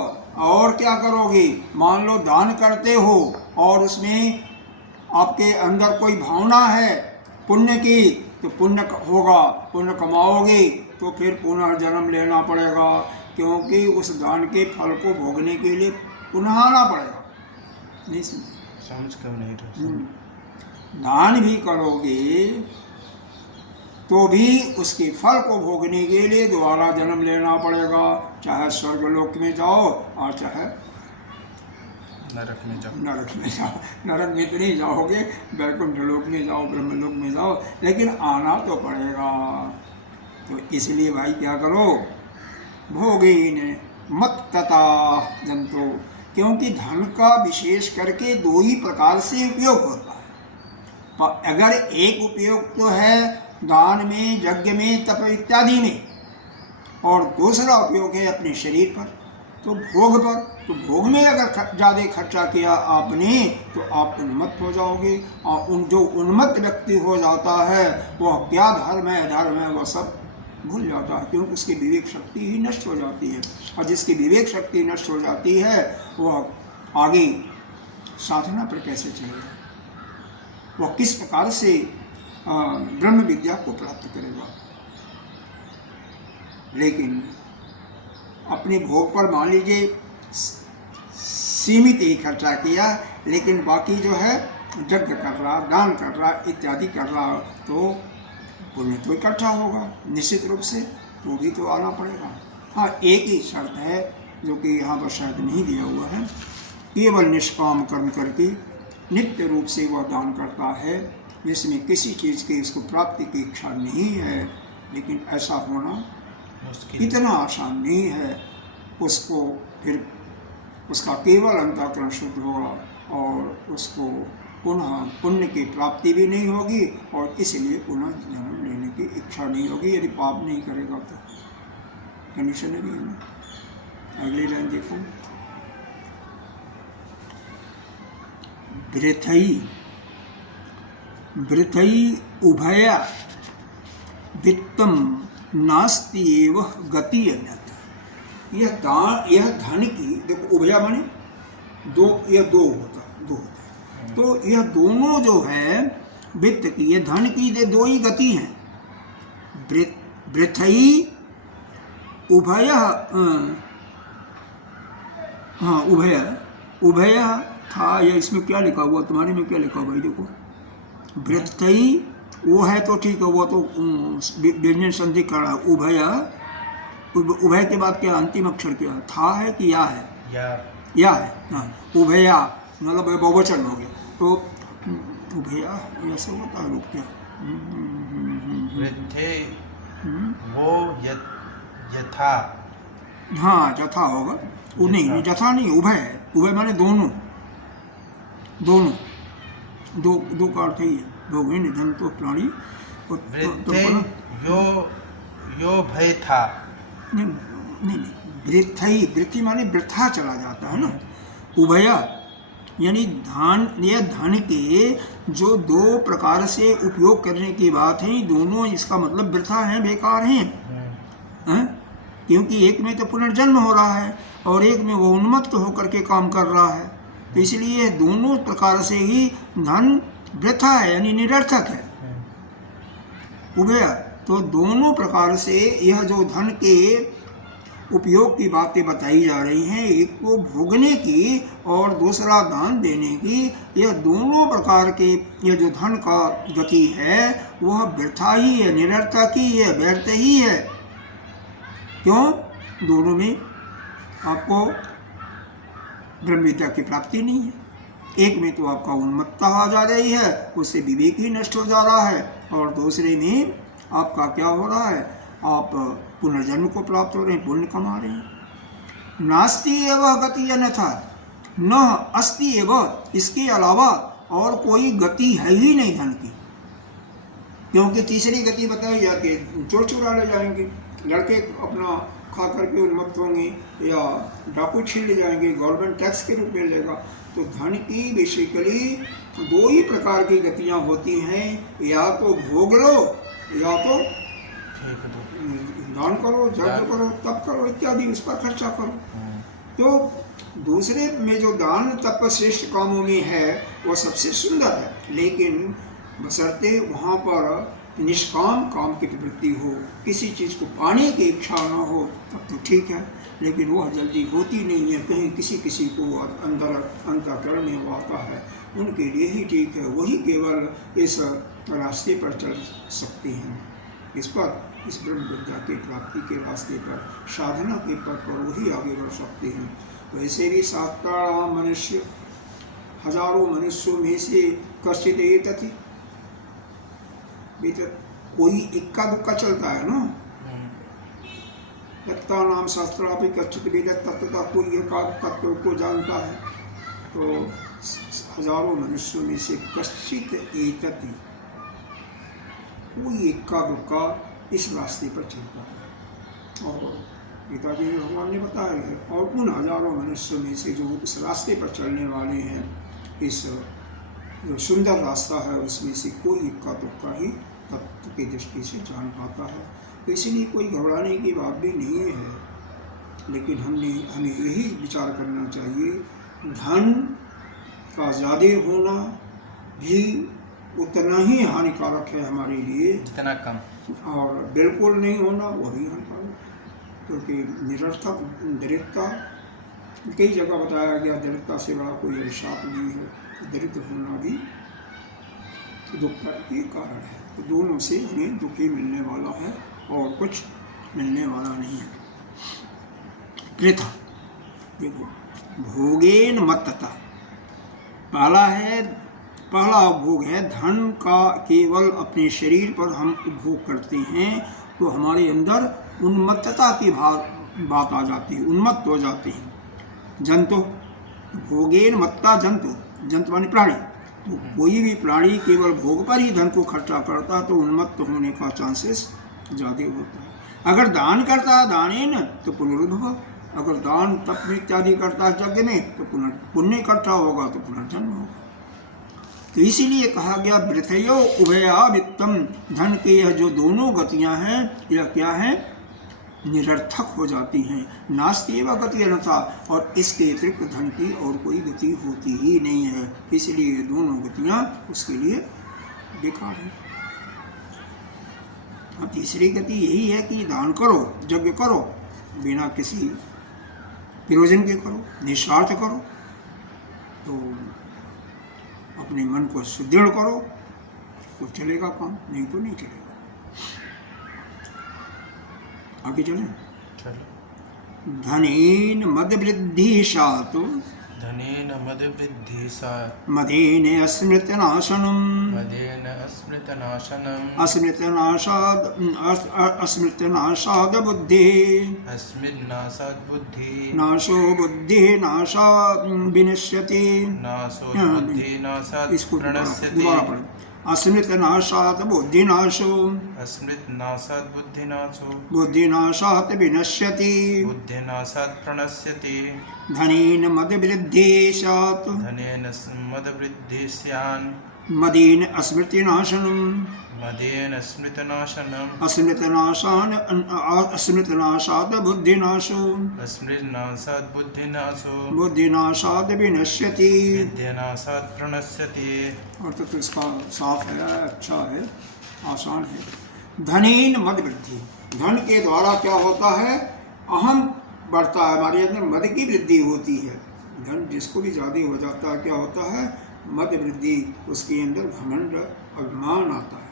और क्या करोगे, मान लो दान करते हो और उसमें आपके अंदर कोई भावना है पुण्य की, तो पुण्य होगा, पुण्य कमाओगे तो फिर पुनः जन्म लेना पड़ेगा, क्योंकि उस दान के फल को भोगने के लिए पुनः आना पड़ेगा। नहीं समझ क्यों नहीं रहे। दान भी करोगे तो भी उसके फल को भोगने के लिए दोबारा जन्म लेना पड़ेगा, चाहे स्वर्गलोक में जाओ और चाहे नरक में जाओ। नरक में तो नहीं जाओगे, वैकुंठ लोक में जाओ, ब्रह्मलोक में जाओ, लेकिन आना तो पड़ेगा। तो इसलिए भाई क्या करो, भोगेन मत्तता जंतु, क्योंकि धन का विशेष करके दो ही प्रकार से उपयोग होता है। अगर एक उपयोग तो है दान में, यज्ञ में, तप इत्यादि में, और दूसरा उपयोग है अपने शरीर पर, तो भोग पर। तो भोग में अगर ज़्यादा खर्चा किया आपने तो आप उन्मत्त हो जाओगे, और जो उन्मत्त व्यक्ति हो जाता है वह क्या धर्म है अधर्म है वह सब भूल जाता है, क्योंकि उसकी विवेक शक्ति ही नष्ट हो जाती है। और जिसकी विवेक शक्ति नष्ट हो जाती है वह आगे साधना पर कैसे चलेगा, वह किस प्रकार से ब्रह्म विद्या को प्राप्त करेगा। लेकिन अपने भोग पर मान लीजिए सीमित ही खर्चा किया, लेकिन बाकी जो है यज्ञ कर रहा, दान कर रहा, इत्यादि कर रहा, तो पुण्य तो इकट्ठा होगा निश्चित रूप से, वो भी तो आना पड़ेगा। हाँ, एक ही शर्त है जो कि यहाँ पर शायद नहीं दिया हुआ है, केवल निष्काम कर्म करके नित्य रूप से वह दान करता है, जिसमें किसी चीज़ की उसको प्राप्ति की इच्छा नहीं है, लेकिन ऐसा होना इतना आसान नहीं है। उसको फिर उसका केवल अंतःकरण शुद्ध होगा और उसको पुनः पुण्य की प्राप्ति भी नहीं होगी, और इसलिए पुनः जन्म लेने की इच्छा नहीं होगी। यदि पाप नहीं करेगा तो कंडीशन नहीं है ना। अगली लाइन देखो, वृथई उभय वित्तम नास्ति एव गति अन्यथा। यह धन की, देखो उभया माने दो, यह दो होता है, तो यह दोनों जो है वित्त की, यह धन की दो ही गति हैं। वृथई उभय, हाँ उभय था, या इसमें क्या लिखा हुआ, तुम्हारे में क्या लिखा हुआ भाई, देखो वृथई वो है तो ठीक है, वो तो व्यंजन संधि कर रहा है। उभय के बाद क्या अंतिम अक्षर क्या है, था है कि या है, या है। हाँ, उभया मतलब बहुवचन हो गया, तो उभया ऐसा होता है, रूप क्या वो यथा, हाँ जथा होगा, वो नहीं जथा नहीं, उभय है। उभय माने दोनों, दो का अर्थ ही है, भोग निधन तो प्राणी यो भय था, नहीं वृथी माने वृथा चला जाता है ना। उभया यानी धन के जो दो प्रकार से उपयोग करने की बात है, दोनों इसका मतलब वृथा हैं, बेकार हैं, क्योंकि एक में तो पुनर्जन्म हो रहा है और एक में वो उन्मत्त होकर के काम कर रहा है। तो इसलिए दोनों प्रकार से ही धन वृथा है, यानी निरर्थक है। उभय, तो दोनों प्रकार से यह जो धन के उपयोग की बातें बताई जा रही हैं, एक को भोगने की और दूसरा दान देने की, यह दोनों प्रकार के यह जो धन का गति है वह वृथा ही है, निरर्थक ही है, व्यर्थ ही है। क्यों? दोनों में आपको ब्रह्म विद्या की प्राप्ति नहीं है। एक में तो आपका उन्मत्तता आ जा रही है, उससे विवेक ही नष्ट हो जा रहा है, और दूसरे में आपका क्या हो रहा है, आप पुनर्जन्म को प्राप्त हो रहे हैं, पुण्य कमा रहे हैं। नास्ति एव गति अन्यथा न अस्ति एव, इसके अलावा और कोई गति है ही नहीं धन की। क्योंकि तीसरी गति बताई जाती है, चोर चुरा ले जाएंगे, लड़के अपना खा करके उन्मत्त होंगे, या डाकू छीन ले जाएंगे, गवर्नमेंट टैक्स के रूप में लेगा। तो धन की बेसिकली दो ही प्रकार की गतियां होती हैं, या तो भोग लो या तो दान करो, यज्ञ करो, तप करो इत्यादि, उस पर खर्चा करो। तो दूसरे में जो दान तप श्रेष्ठ कामों में है वह सबसे सुंदर है, लेकिन बशर्ते वहाँ पर निष्काम काम की प्रवृत्ति हो, किसी चीज़ को पाने की इच्छा न हो, तब तो ठीक है। लेकिन वह जल्दी होती नहीं है, कहीं किसी किसी को अंदर अंतःकरण में वो आता है, उनके लिए ही ठीक है, वही केवल इस रास्ते पर चल सकते हैं। इस पर, इस ब्रह्म विद्या की प्राप्ति के रास्ते पर, साधना के पथ पर वही आगे बढ़ सकते हैं। वैसे भी साधारण मनुष्य, हजारों मनुष्यों में से कश्चित एतति, कोई इक्का दुक्का चलता है ना, यत्ता नाम शास्त्रापि कश्चित वेद तत्वता, कोई एकाध तत्व को जानता है। तो हजारों मनुष्यों में से कश्चित एतति, कोई इक्का दुक्का इस रास्ते पर चलता है। और पिताजी भगवान ने बताया है, और उन हजारों मनुष्यों में से जो इस रास्ते पर चलने वाले हैं, इस जो सुंदर रास्ता है उसमें से कोई इक्का दुक्का ही तत्व की दृष्टि से जान पाता है। तो इसलिए कोई घबराने की बात भी नहीं है, लेकिन हमें यही विचार करना चाहिए, धन का ज़्यादा होना भी उतना ही हानिकारक है हमारे लिए जितना कम, और बिल्कुल नहीं होना वो भी हानिकारक है। क्योंकि निरर्थक दरिद्रता, कई जगह बताया गया, दरिद्रता से बड़ा कोई अभिशाप नहीं है, दरिद्र होना भी दुख का एक कारण है। तो दोनों से हमें दुख ही मिलने वाला है और कुछ मिलने वाला नहीं है। वृथा, देखो, भोगेन मत्तता, पहला भोग है धन का। केवल अपने शरीर पर हम उपभोग करते हैं तो हमारे अंदर उन्मत्तता की बात आ जाती है, उन्मत्त हो जाते हैं। जंतु, भोगेन मत्ता जंतु, जंतु माने प्राणी। तो कोई भी प्राणी केवल भोग पर ही धन को खर्चा करता तो उन्मत्त होने का चांसेस ज़्यादा होता है। अगर दान करता है दानेन तो पुनरुद्भव, अगर दान तप इत्यादि करता है यज्ञ में तो पुण्य इकट्ठा होगा तो पुनर्जन्म होगा। तो इसीलिए कहा गया वृथयो उभया वित्तम, धन के यह जो दोनों गतियां हैं यह क्या है, निरर्थक हो जाती हैं। नास्ति एव गति अन्यथा, और इसके अतिरिक्त धन की और कोई गति होती ही नहीं है, इसलिए दोनों गतियां उसके लिए बेकार हैं। अब तीसरी गति यही है कि दान करो, यज्ञ करो, बिना किसी प्रयोजन के करो, निस्वार्थ करो, तो अपने मन को सुदृढ़ करो तो चलेगा काम, नहीं तो नहीं चलेगा। आगे चलें। धनेन मद वृद्धि सातु, धनेन मद वृद्धि सा, मदेन अस्मृत्यनाशनम, मदेन अस्मृतनाशनम, अस्मृत्यनाशाद बुद्धि, अस्मिन्नासाद बुद्धि, नाशो बुद्धि नाशाद विनश्यति, नाशो बुद्धि नाशाद प्रणश्यति, अस्मृतनाशात बुद्धिनाशो, अस्मृतनाशाद बुद्धिनाशो, बुद्धिनाशात विनश्यति, बुद्धिनाशाद प्रणश्यति, धनेन मद वृद्धि सात्, धनेन मद वृद्धि स्यान्, मदेन स्मृतिनाशनम मदेन स्मृतनाशनम अस्मृतनाशाद बुद्धिनाशो स्मृतनाशात् बुद्धिनाशो बुद्धिनाशाद विनश्यति। विद्यानाशात् प्रणश्यति। अर्थ तो इसका साफ है, अच्छा है, आसान है। धनेन मद वृद्धि, धन के द्वारा क्या होता है, अहम बढ़ता है, हमारे अंदर मद की वृद्धि होती है। धन जिसको भी ज़्यादा हो जाता है क्या होता है, मद वृद्धि, उसके अंदर घमंड अभिमान आता है।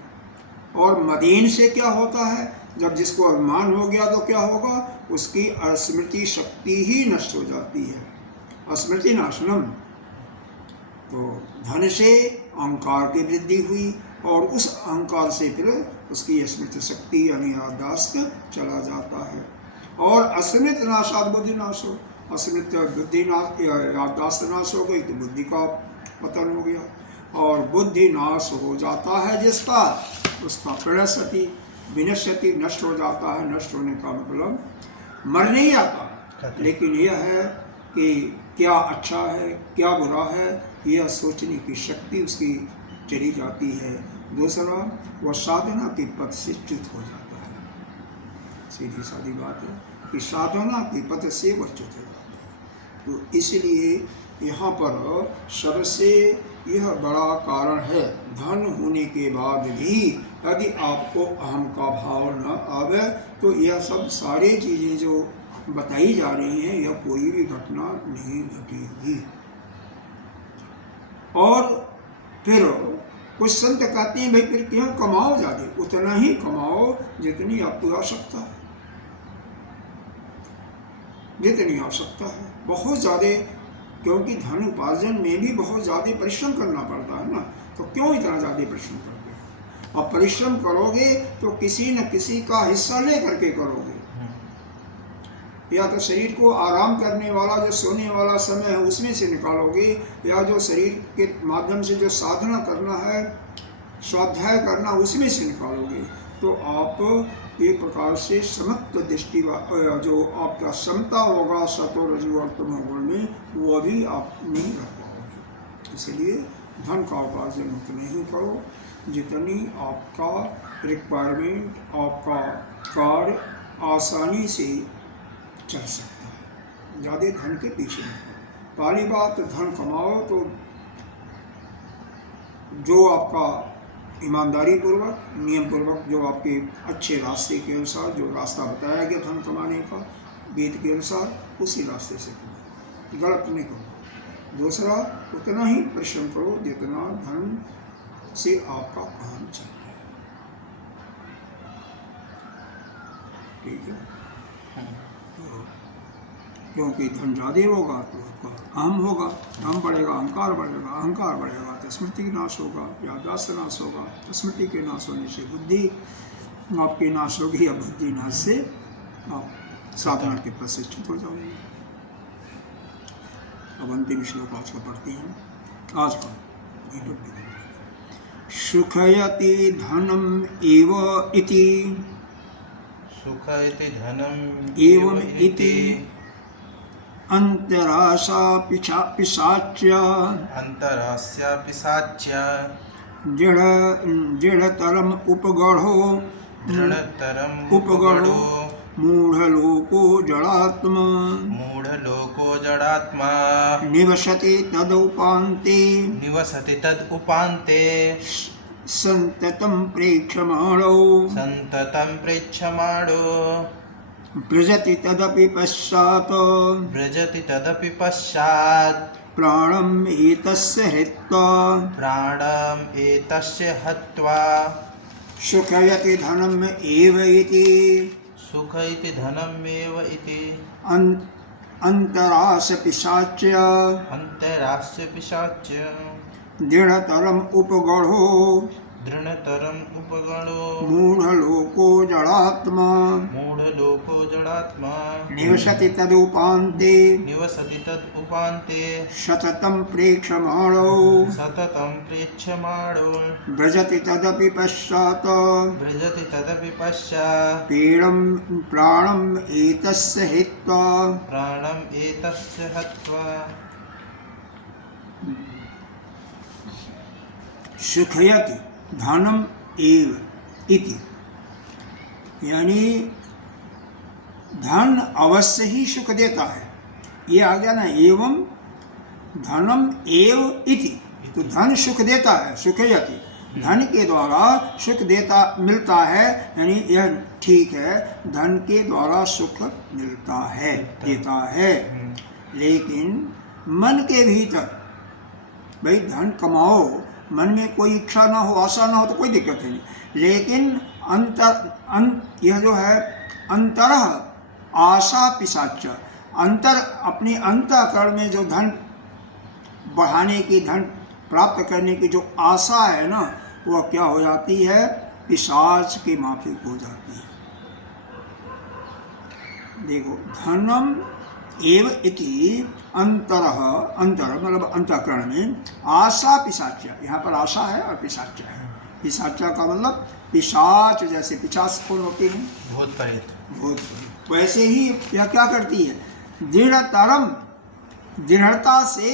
और मदेन से क्या होता है, जब जिसको अभिमान हो गया तो क्या होगा, उसकी स्मृति शक्ति ही नष्ट हो जाती है। स्मृति नाशनम, तो धन से अहंकार की वृद्धि हुई और उस अहंकार से फिर उसकी स्मृति शक्ति यानी याददाश्त चला जाता है। और अस्मृत नाशाद बुद्धि नाश हो, अस्मृत बुद्धि नाश, याददाश्त नाश हो गई तो बुद्धि का पतन हो गया। और बुद्धि नाश हो जाता है जिसका, उसका प्रणश्यति विनश्यति, नष्ट हो जाता है। नष्ट होने का मतलब मर नहीं आता, लेकिन यह है कि क्या अच्छा है क्या बुरा है यह सोचने की शक्ति उसकी चली जाती है। दूसरा, वह साधना के पथ से च्युत हो जाता है। सीधी सादी बात है कि साधना के पथ से वह च्युत हो जाता है। तो इसलिए यहाँ पर सबसे यह बड़ा कारण है, धन होने के बाद भी यदि आपको अहम का भाव न आवे तो यह सब सारी चीज़ें जो बताई जा रही हैं यह कोई भी घटना नहीं घटेगी। और फिर कुछ संत कहते हैं भाई फिर क्यों कमाओ ज़्यादा, उतना ही कमाओ जितनी आपको आवश्यकता है, जितनी आवश्यकता है। बहुत ज़्यादा, क्योंकि धन उपार्जन में भी बहुत ज़्यादा परिश्रम करना पड़ता है ना, तो क्यों इतना ज़्यादा परिश्रम करते हो। और परिश्रम करोगे तो किसी न किसी का हिस्सा ले करके करोगे। या तो शरीर को आराम करने वाला जो सोने वाला समय है उसमें से निकालोगे, या जो शरीर के माध्यम से जो साधना करना है, स्वाध्याय करना, उसमें से निकालोगे। तो आप एक प्रकार से समत्व दृष्टि जो आपका समता होगा सतो रजु और तमोगुण में, वो भी आप नहीं रह पाओगे। इसलिए धन का उपार्जन उतना ही करो जितनी आपका रिक्वायरमेंट, आपका कार्य आसानी से चल सकता है। ज़्यादा धन के पीछे नहीं पड़ो। पहली बात, धन कमाओ तो जो आपका ईमानदारी पूर्वक, नियम पूर्वक, जो आपके अच्छे रास्ते के अनुसार जो रास्ता बताया गया धन कमाने का वेद के अनुसार, उसी रास्ते से करो, गलत नहीं करो। दूसरा, उतना ही परिश्रम करो जितना धन से आपका काम चल रहा है। ठीक है, क्योंकि धन ज़्यादा होगा तो आपका अहम होगा, अहम बढ़ेगा, अहंकार बढ़ेगा, अहंकार बढ़ेगा तो स्मृति नाश होगा, याददाश्त नाश होगा। तो स्मृति के नाश होने से बुद्धि आपकी नाश होगी, या बुद्धि नाश से आप साधना के पथ से च्युत हो जाओगे। अब अंतिम श्लोक आज का पढ़ते हैं। आज का सुखयति धनम एव इति, सुखयति धनम एवं इति अंतराशा पिशाच्य, अंतरास्या पिशाच्य, दृढ़तरम उपगढ़ो, दृढ़तरम उपगढ़ो मूढ़लोको जड़ात्मा, मूढ़लोको जड़ात्मा, निवसति तदुपान्ते, निवसति तद उपान्ते, संततं प्रेक्षमाणो, संततं प्रेक्षमाणो, व्रजति तदपि पश्चात्, व्रजति तदपि पश्चात्, प्राणम् एतस्य हृत्वा, प्राणम् एतस्य हत्वा, सुखयति धनम् एव इति, सुख इति धनमेव इति, अंतराश पिशाच्य, अंतरास्य पिशाच्य, दृढ़तरम् उपगढ़ो, दृढ़तरम उपगणो, मूढ़लोको जड़ात्मा, मूढ़लोको जड़ात्मा, निवसति तदुपान्ते, निवसति तद उपान्ते, सततं प्रेक्षमाणो, सततं प्रेक्षमाणो, व्रजति तदपि पश्चात्, व्रजति तदपि पश्चात्, प्राणम् एतस्य हित्वा, प्राणम् एतस्य हत्वा, सुखयति धनम एव इति, यानी धन अवश्य ही सुख देता है। ये आ गया ना, एवं धनम एव इति, तो धन सुख देता है, सुखयति, धन के द्वारा सुख देता मिलता है, यानी यह ठीक है, धन के द्वारा सुख मिलता है, देता है। लेकिन मन के भीतर भाई धन कमाओ, मन में कोई इच्छा ना हो, आशा ना हो तो कोई दिक्कत है नहीं, लेकिन यह जो है अंतरः आशा पिशाच, अंतर अपने अंतःकरण में जो धन बढ़ाने की, धन प्राप्त करने की जो आशा है ना, वह क्या हो जाती है, पिशाच की माफिक हो जाती है। देखो, धनम एव इति अंतरः, अंतर मतलब अंतःकरण में, आशा पिशाच, यहाँ पर आशा है और पिशाच है। पिशाच का मतलब पिशाच, जैसे पिशाच कौन होती है, भूत प्रेत, भूत, वैसे ही यह क्या करती है, दृढ़तरम, दृढ़ता से,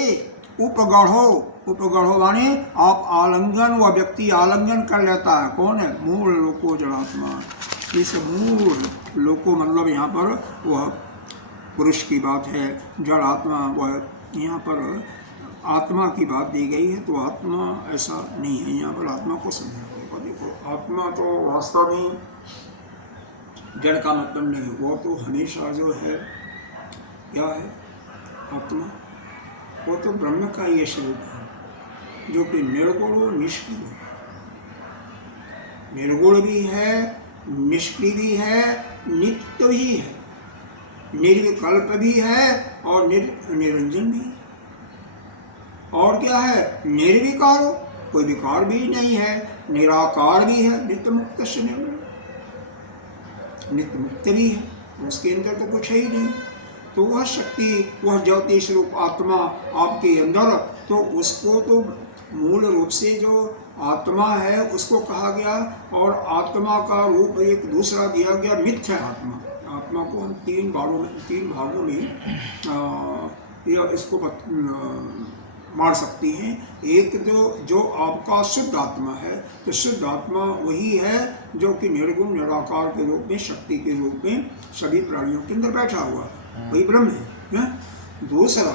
उपगढ़ो, उपगढ़ो माने आप आलिंगन, वह व्यक्ति आलिंगन कर लेता है, कौन है, मूल लोको जड़ात्मा। इस मूल लोको मतलब यहाँ पर वह पुरुष की बात है, जड़ आत्मा, वह यहाँ पर आत्मा की बात दी गई है, तो आत्मा ऐसा नहीं है, यहाँ पर आत्मा को समझना पड़ेगा। देखो, आत्मा तो वास्तव में जड़ का मतलब नहीं, वो तो हमेशा जो है क्या है, आत्मा, वो तो ब्रह्म का ये स्वरूप है, जो कि निर्गुण और निष्क्रिय है, निर्गुण भी है, निष्क्रिय भी है, नित्य भी है, निर्विकल्प भी है और निरंजन भी है। और क्या है, निर्विकार, कोई विकार भी नहीं है, निराकार भी है, नित्य मुक्त से निर्मल, नित्य मुक्त भी है, उसके अंदर तो कुछ है ही नहीं। तो वह शक्ति, वह ज्योति स्वरूप आत्मा आपके अंदर, तो उसको तो मूल रूप से जो आत्मा है उसको कहा गया, और आत्मा का रूप एक दूसरा दिया गया मिथ्या आत्मा। आत्मा को हम तीन भागों में इसको मार सकती हैं। एक जो आपका शुद्ध आत्मा है, तो शुद्ध आत्मा वही है जो कि निर्गुण निराकार के रूप में, शक्ति के रूप में सभी प्राणियों के अंदर बैठा हुआ है, वही ब्रह्म है। दूसरा,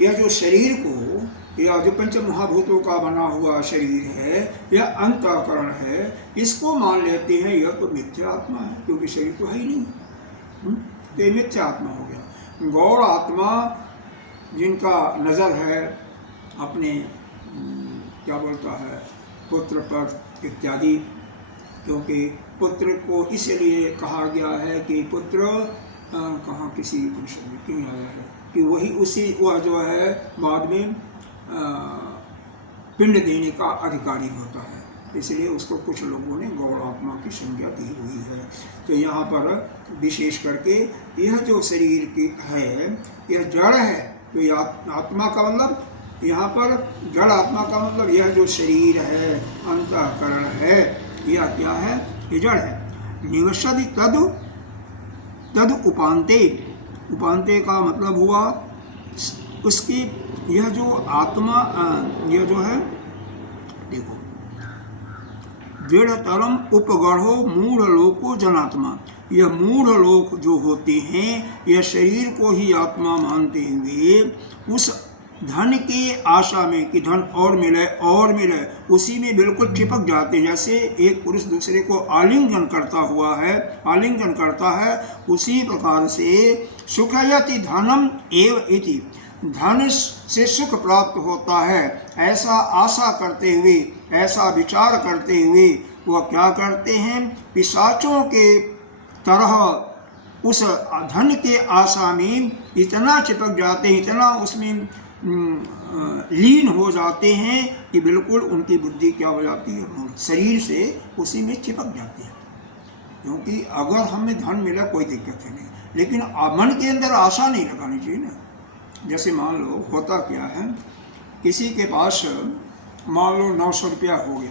यह जो शरीर को, या जो पंच महाभूतों का बना हुआ शरीर है, यह अंतःकरण है, इसको मान लेते हैं यह तो मिथ्या आत्मा है, क्योंकि शरीर तो है ही नहीं, ये मिथ्या आत्मा हो गया। गौड़ आत्मा जिनका नज़र है अपने क्या बोलता है, पुत्र पर इत्यादि, क्योंकि पुत्र को इसलिए कहा गया है कि पुत्र कहाँ किसी उपनिषद में क्यों आया है कि वही उसी, वह जो है बाद में पिंड देने का अधिकारी होता है, इसलिए उसको कुछ लोगों ने गौड़ आत्मा की संज्ञा दी हुई है। तो यहाँ पर विशेष करके यह जो शरीर की है, यह जड़ है, तो यह आत्मा का मतलब, यहाँ पर जड़ आत्मा का मतलब यह जो शरीर है, अंतःकरण है, यह क्या है, ये जड़ है। निवसति तद उपान्ते, उपान्ते का मतलब हुआ उसकी, यह जो आत्मा, यह जो है, देखो, दृढ़तरम उपगढ़ो मूढ़ लोको जनात्मा, यह मूढ़ लोक जो होते हैं, यह शरीर को ही आत्मा मानते हुए उस धन के आशा में कि धन और मिले और मिले, उसी में बिल्कुल चिपक जाते हैं। जैसे एक पुरुष दूसरे को आलिंगन करता है, उसी प्रकार से सुखयति धनम एव इति, धन से सुख प्राप्त होता है, ऐसा आशा करते हुए, ऐसा विचार करते हुए वह क्या करते हैं, पिशाचों के तरह उस धन के आशा में इतना चिपक जाते हैं, इतना उसमें लीन हो जाते हैं कि बिल्कुल उनकी बुद्धि क्या हो जाती है, शरीर से उसी में चिपक जाती है। क्योंकि अगर हमें धन मिला कोई दिक्कत है नहीं, लेकिन मन के अंदर आशा नहीं लगानी चाहिए ना। जैसे मान लो, होता क्या है, किसी के पास मान लो 900 रुपया हो गया,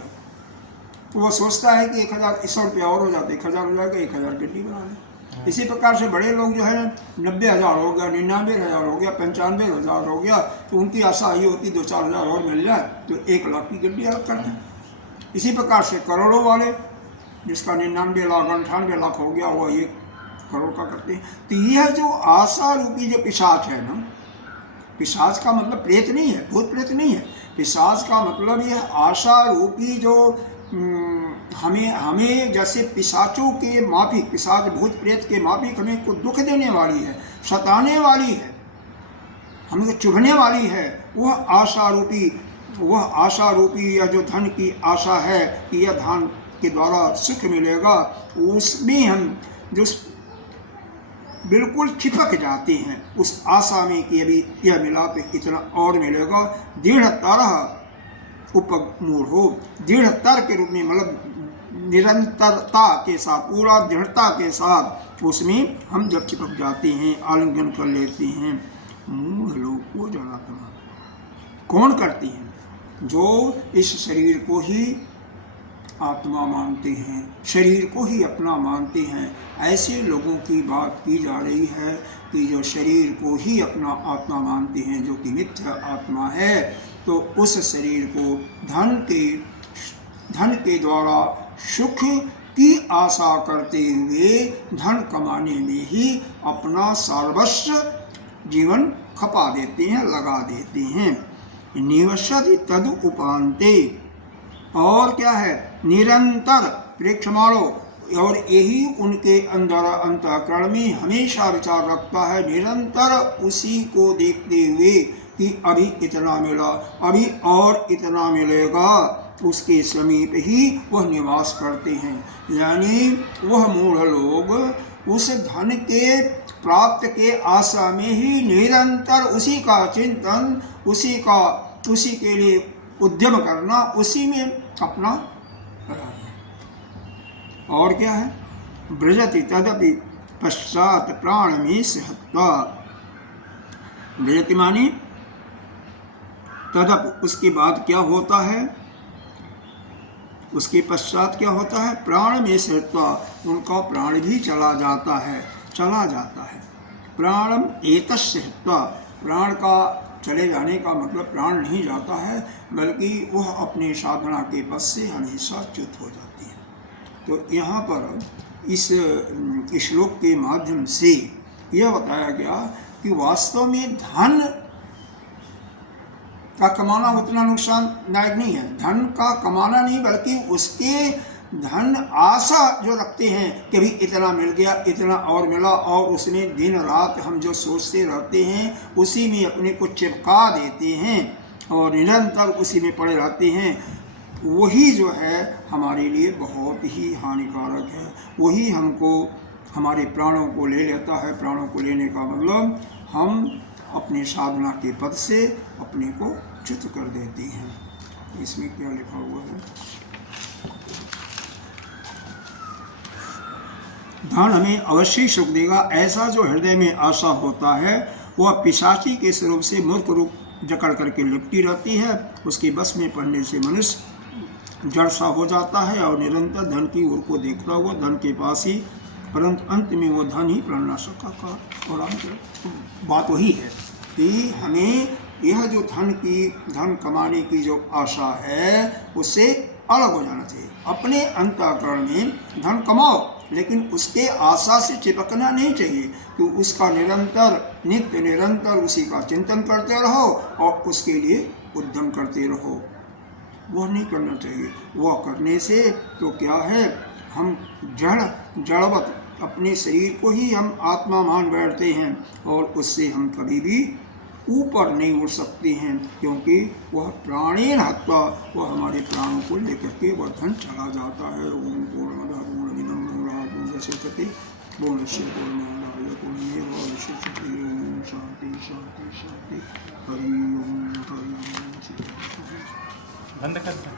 तो वो सोचता है कि 1,100 रुपया और हो जाता है, 1,000 हो जाएगा, 1,000 किडनी बना लें। इसी प्रकार से बड़े लोग जो है 90,000 हो गया, 99,000 हो गया, 95,000 हो गया, तो उनकी आशा ये होती 2-4 हज़ार और मिल जाए तो 1 लाख की गड्डी अलग कर दें। इसी प्रकार से करोड़ों वाले, जिसका 99 लाख 98 लाख हो गया, वो 1 करोड़ का करते हैं। तो यह जो आशा रूपी जो पिशाच है ना, पिशाच का मतलब प्रेत नहीं है, भूत प्रेत नहीं है। पिशाच का मतलब यह आशा रूपी जो हमें जैसे पिशाचों के माफिक, पिशाच भूत प्रेत के माफिक हमें को दुख देने वाली है, सताने वाली है, हमें को चुभने वाली है, वह आशा रूपी या जो धन की आशा है कि यह धन के द्वारा सुख मिलेगा, उसमें हम जो बिल्कुल चिपक जाते हैं उस आशा में कि अभी यह मिला तो इतना और मिलेगा। दृढ़ उपमूढ़ हो, दृढ़तर के रूप में मतलब निरंतरता के साथ, पूरा दृढ़ता के साथ उसमें हम जब चिपक जाते हैं, आलिंगन कर लेते हैं। मूढ़ लोग को जड़ात्मा कौन करती हैं? जो इस शरीर को ही आत्मा मानते हैं, शरीर को ही अपना मानते हैं। ऐसे लोगों की बात की जा रही है कि जो शरीर को ही अपना आत्मा मानते हैं, जो कि मिथ्या आत्मा है, तो उस शरीर को धन के द्वारा सुख की आशा करते हुए धन कमाने में ही अपना सर्वस्व जीवन खपा देते हैं, लगा देते हैं। निवसति तद उपान्ते, और क्या है? निरंतर प्रेक्षमाणो, और यही उनके अंदर अंतःकरण में हमेशा विचार रखता है, निरंतर उसी को देखते हुए कि अभी इतना मिला, अभी और इतना मिलेगा, उसके समीप ही वह निवास करते हैं। यानी वह मूढ़ लोग उस धन के प्राप्त के आशा में ही निरंतर उसी का चिंतन, उसी के लिए उद्यम करना, उसी में अपना लगा है। और क्या है? ब्रजति तदपि पश्चात प्राण में सहत्वा, ब्रजति मानी तदप, उसके बाद क्या होता है? उसके पश्चात क्या होता है? प्राण में सहत्वा, उनका प्राण भी चला जाता है। प्राणम एतस्य हित्वा, प्राण का चले जाने का मतलब प्राण नहीं जाता है, बल्कि वह अपने साधना के पद से हमेशा च्युत हो जाती है। तो यहाँ पर इस श्लोक के माध्यम से यह बताया गया कि वास्तव में धन का कमाना उतना नुकसानदायक नहीं है। धन का कमाना नहीं, बल्कि उसके धन आशा जो रखते हैं कि अभी इतना मिल गया, इतना और मिला, और उसमें दिन रात हम जो सोचते रहते हैं उसी में अपने को चिपका देते हैं और निरंतर उसी में पड़े रहते हैं, वही जो है हमारे लिए बहुत ही हानिकारक है। वही हमको, हमारे प्राणों को ले लेता है। प्राणों को लेने का मतलब हम अपने साधना के पद से अपने को च्युत कर देते हैं। इसमें क्या लिखा हुआ है? धन हमें अवश्य सुख देगा, ऐसा जो हृदय में आशा होता है, वह पिशाची के स्वरूप से मूर्ख रूप जकड़ करके लिपटी रहती है। उसके बस में पड़ने से मनुष्य जड़ सा हो जाता है और निरंतर धन की ओर को देखता हुआ धन के पास ही, परंतु अंत में वो धन ही प्राणनाशक का। और बात वही है कि हमें यह जो धन कमाने की जो आशा है, उससे अलग हो जाना चाहिए। अपने अंतःकरण में धन कमाओ, लेकिन उसके आशा से चिपकना नहीं चाहिए कि उसका नित्य निरंतर उसी का चिंतन करते रहो और उसके लिए उद्यम करते रहो। वह नहीं करना चाहिए। वह करने से तो क्या है, हम जड़वत अपने शरीर को ही हम आत्मा मान बैठते हैं और उससे हम कभी भी ऊपर नहीं उठ सकते हैं, क्योंकि वह प्राणेन हत्वा, वह हमारे प्राणों को लेकर के वह धन चला जाता है। ओम पूर्णमदः पूर्णमिदं पूर्णात् पूर्णमुदच्यते पूर्णस्य पूर्णमादाय पूर्णमेवावशिष्यते। ओम शांति शांति शांति। हरि ओम हरि ओम। बंद कर दो।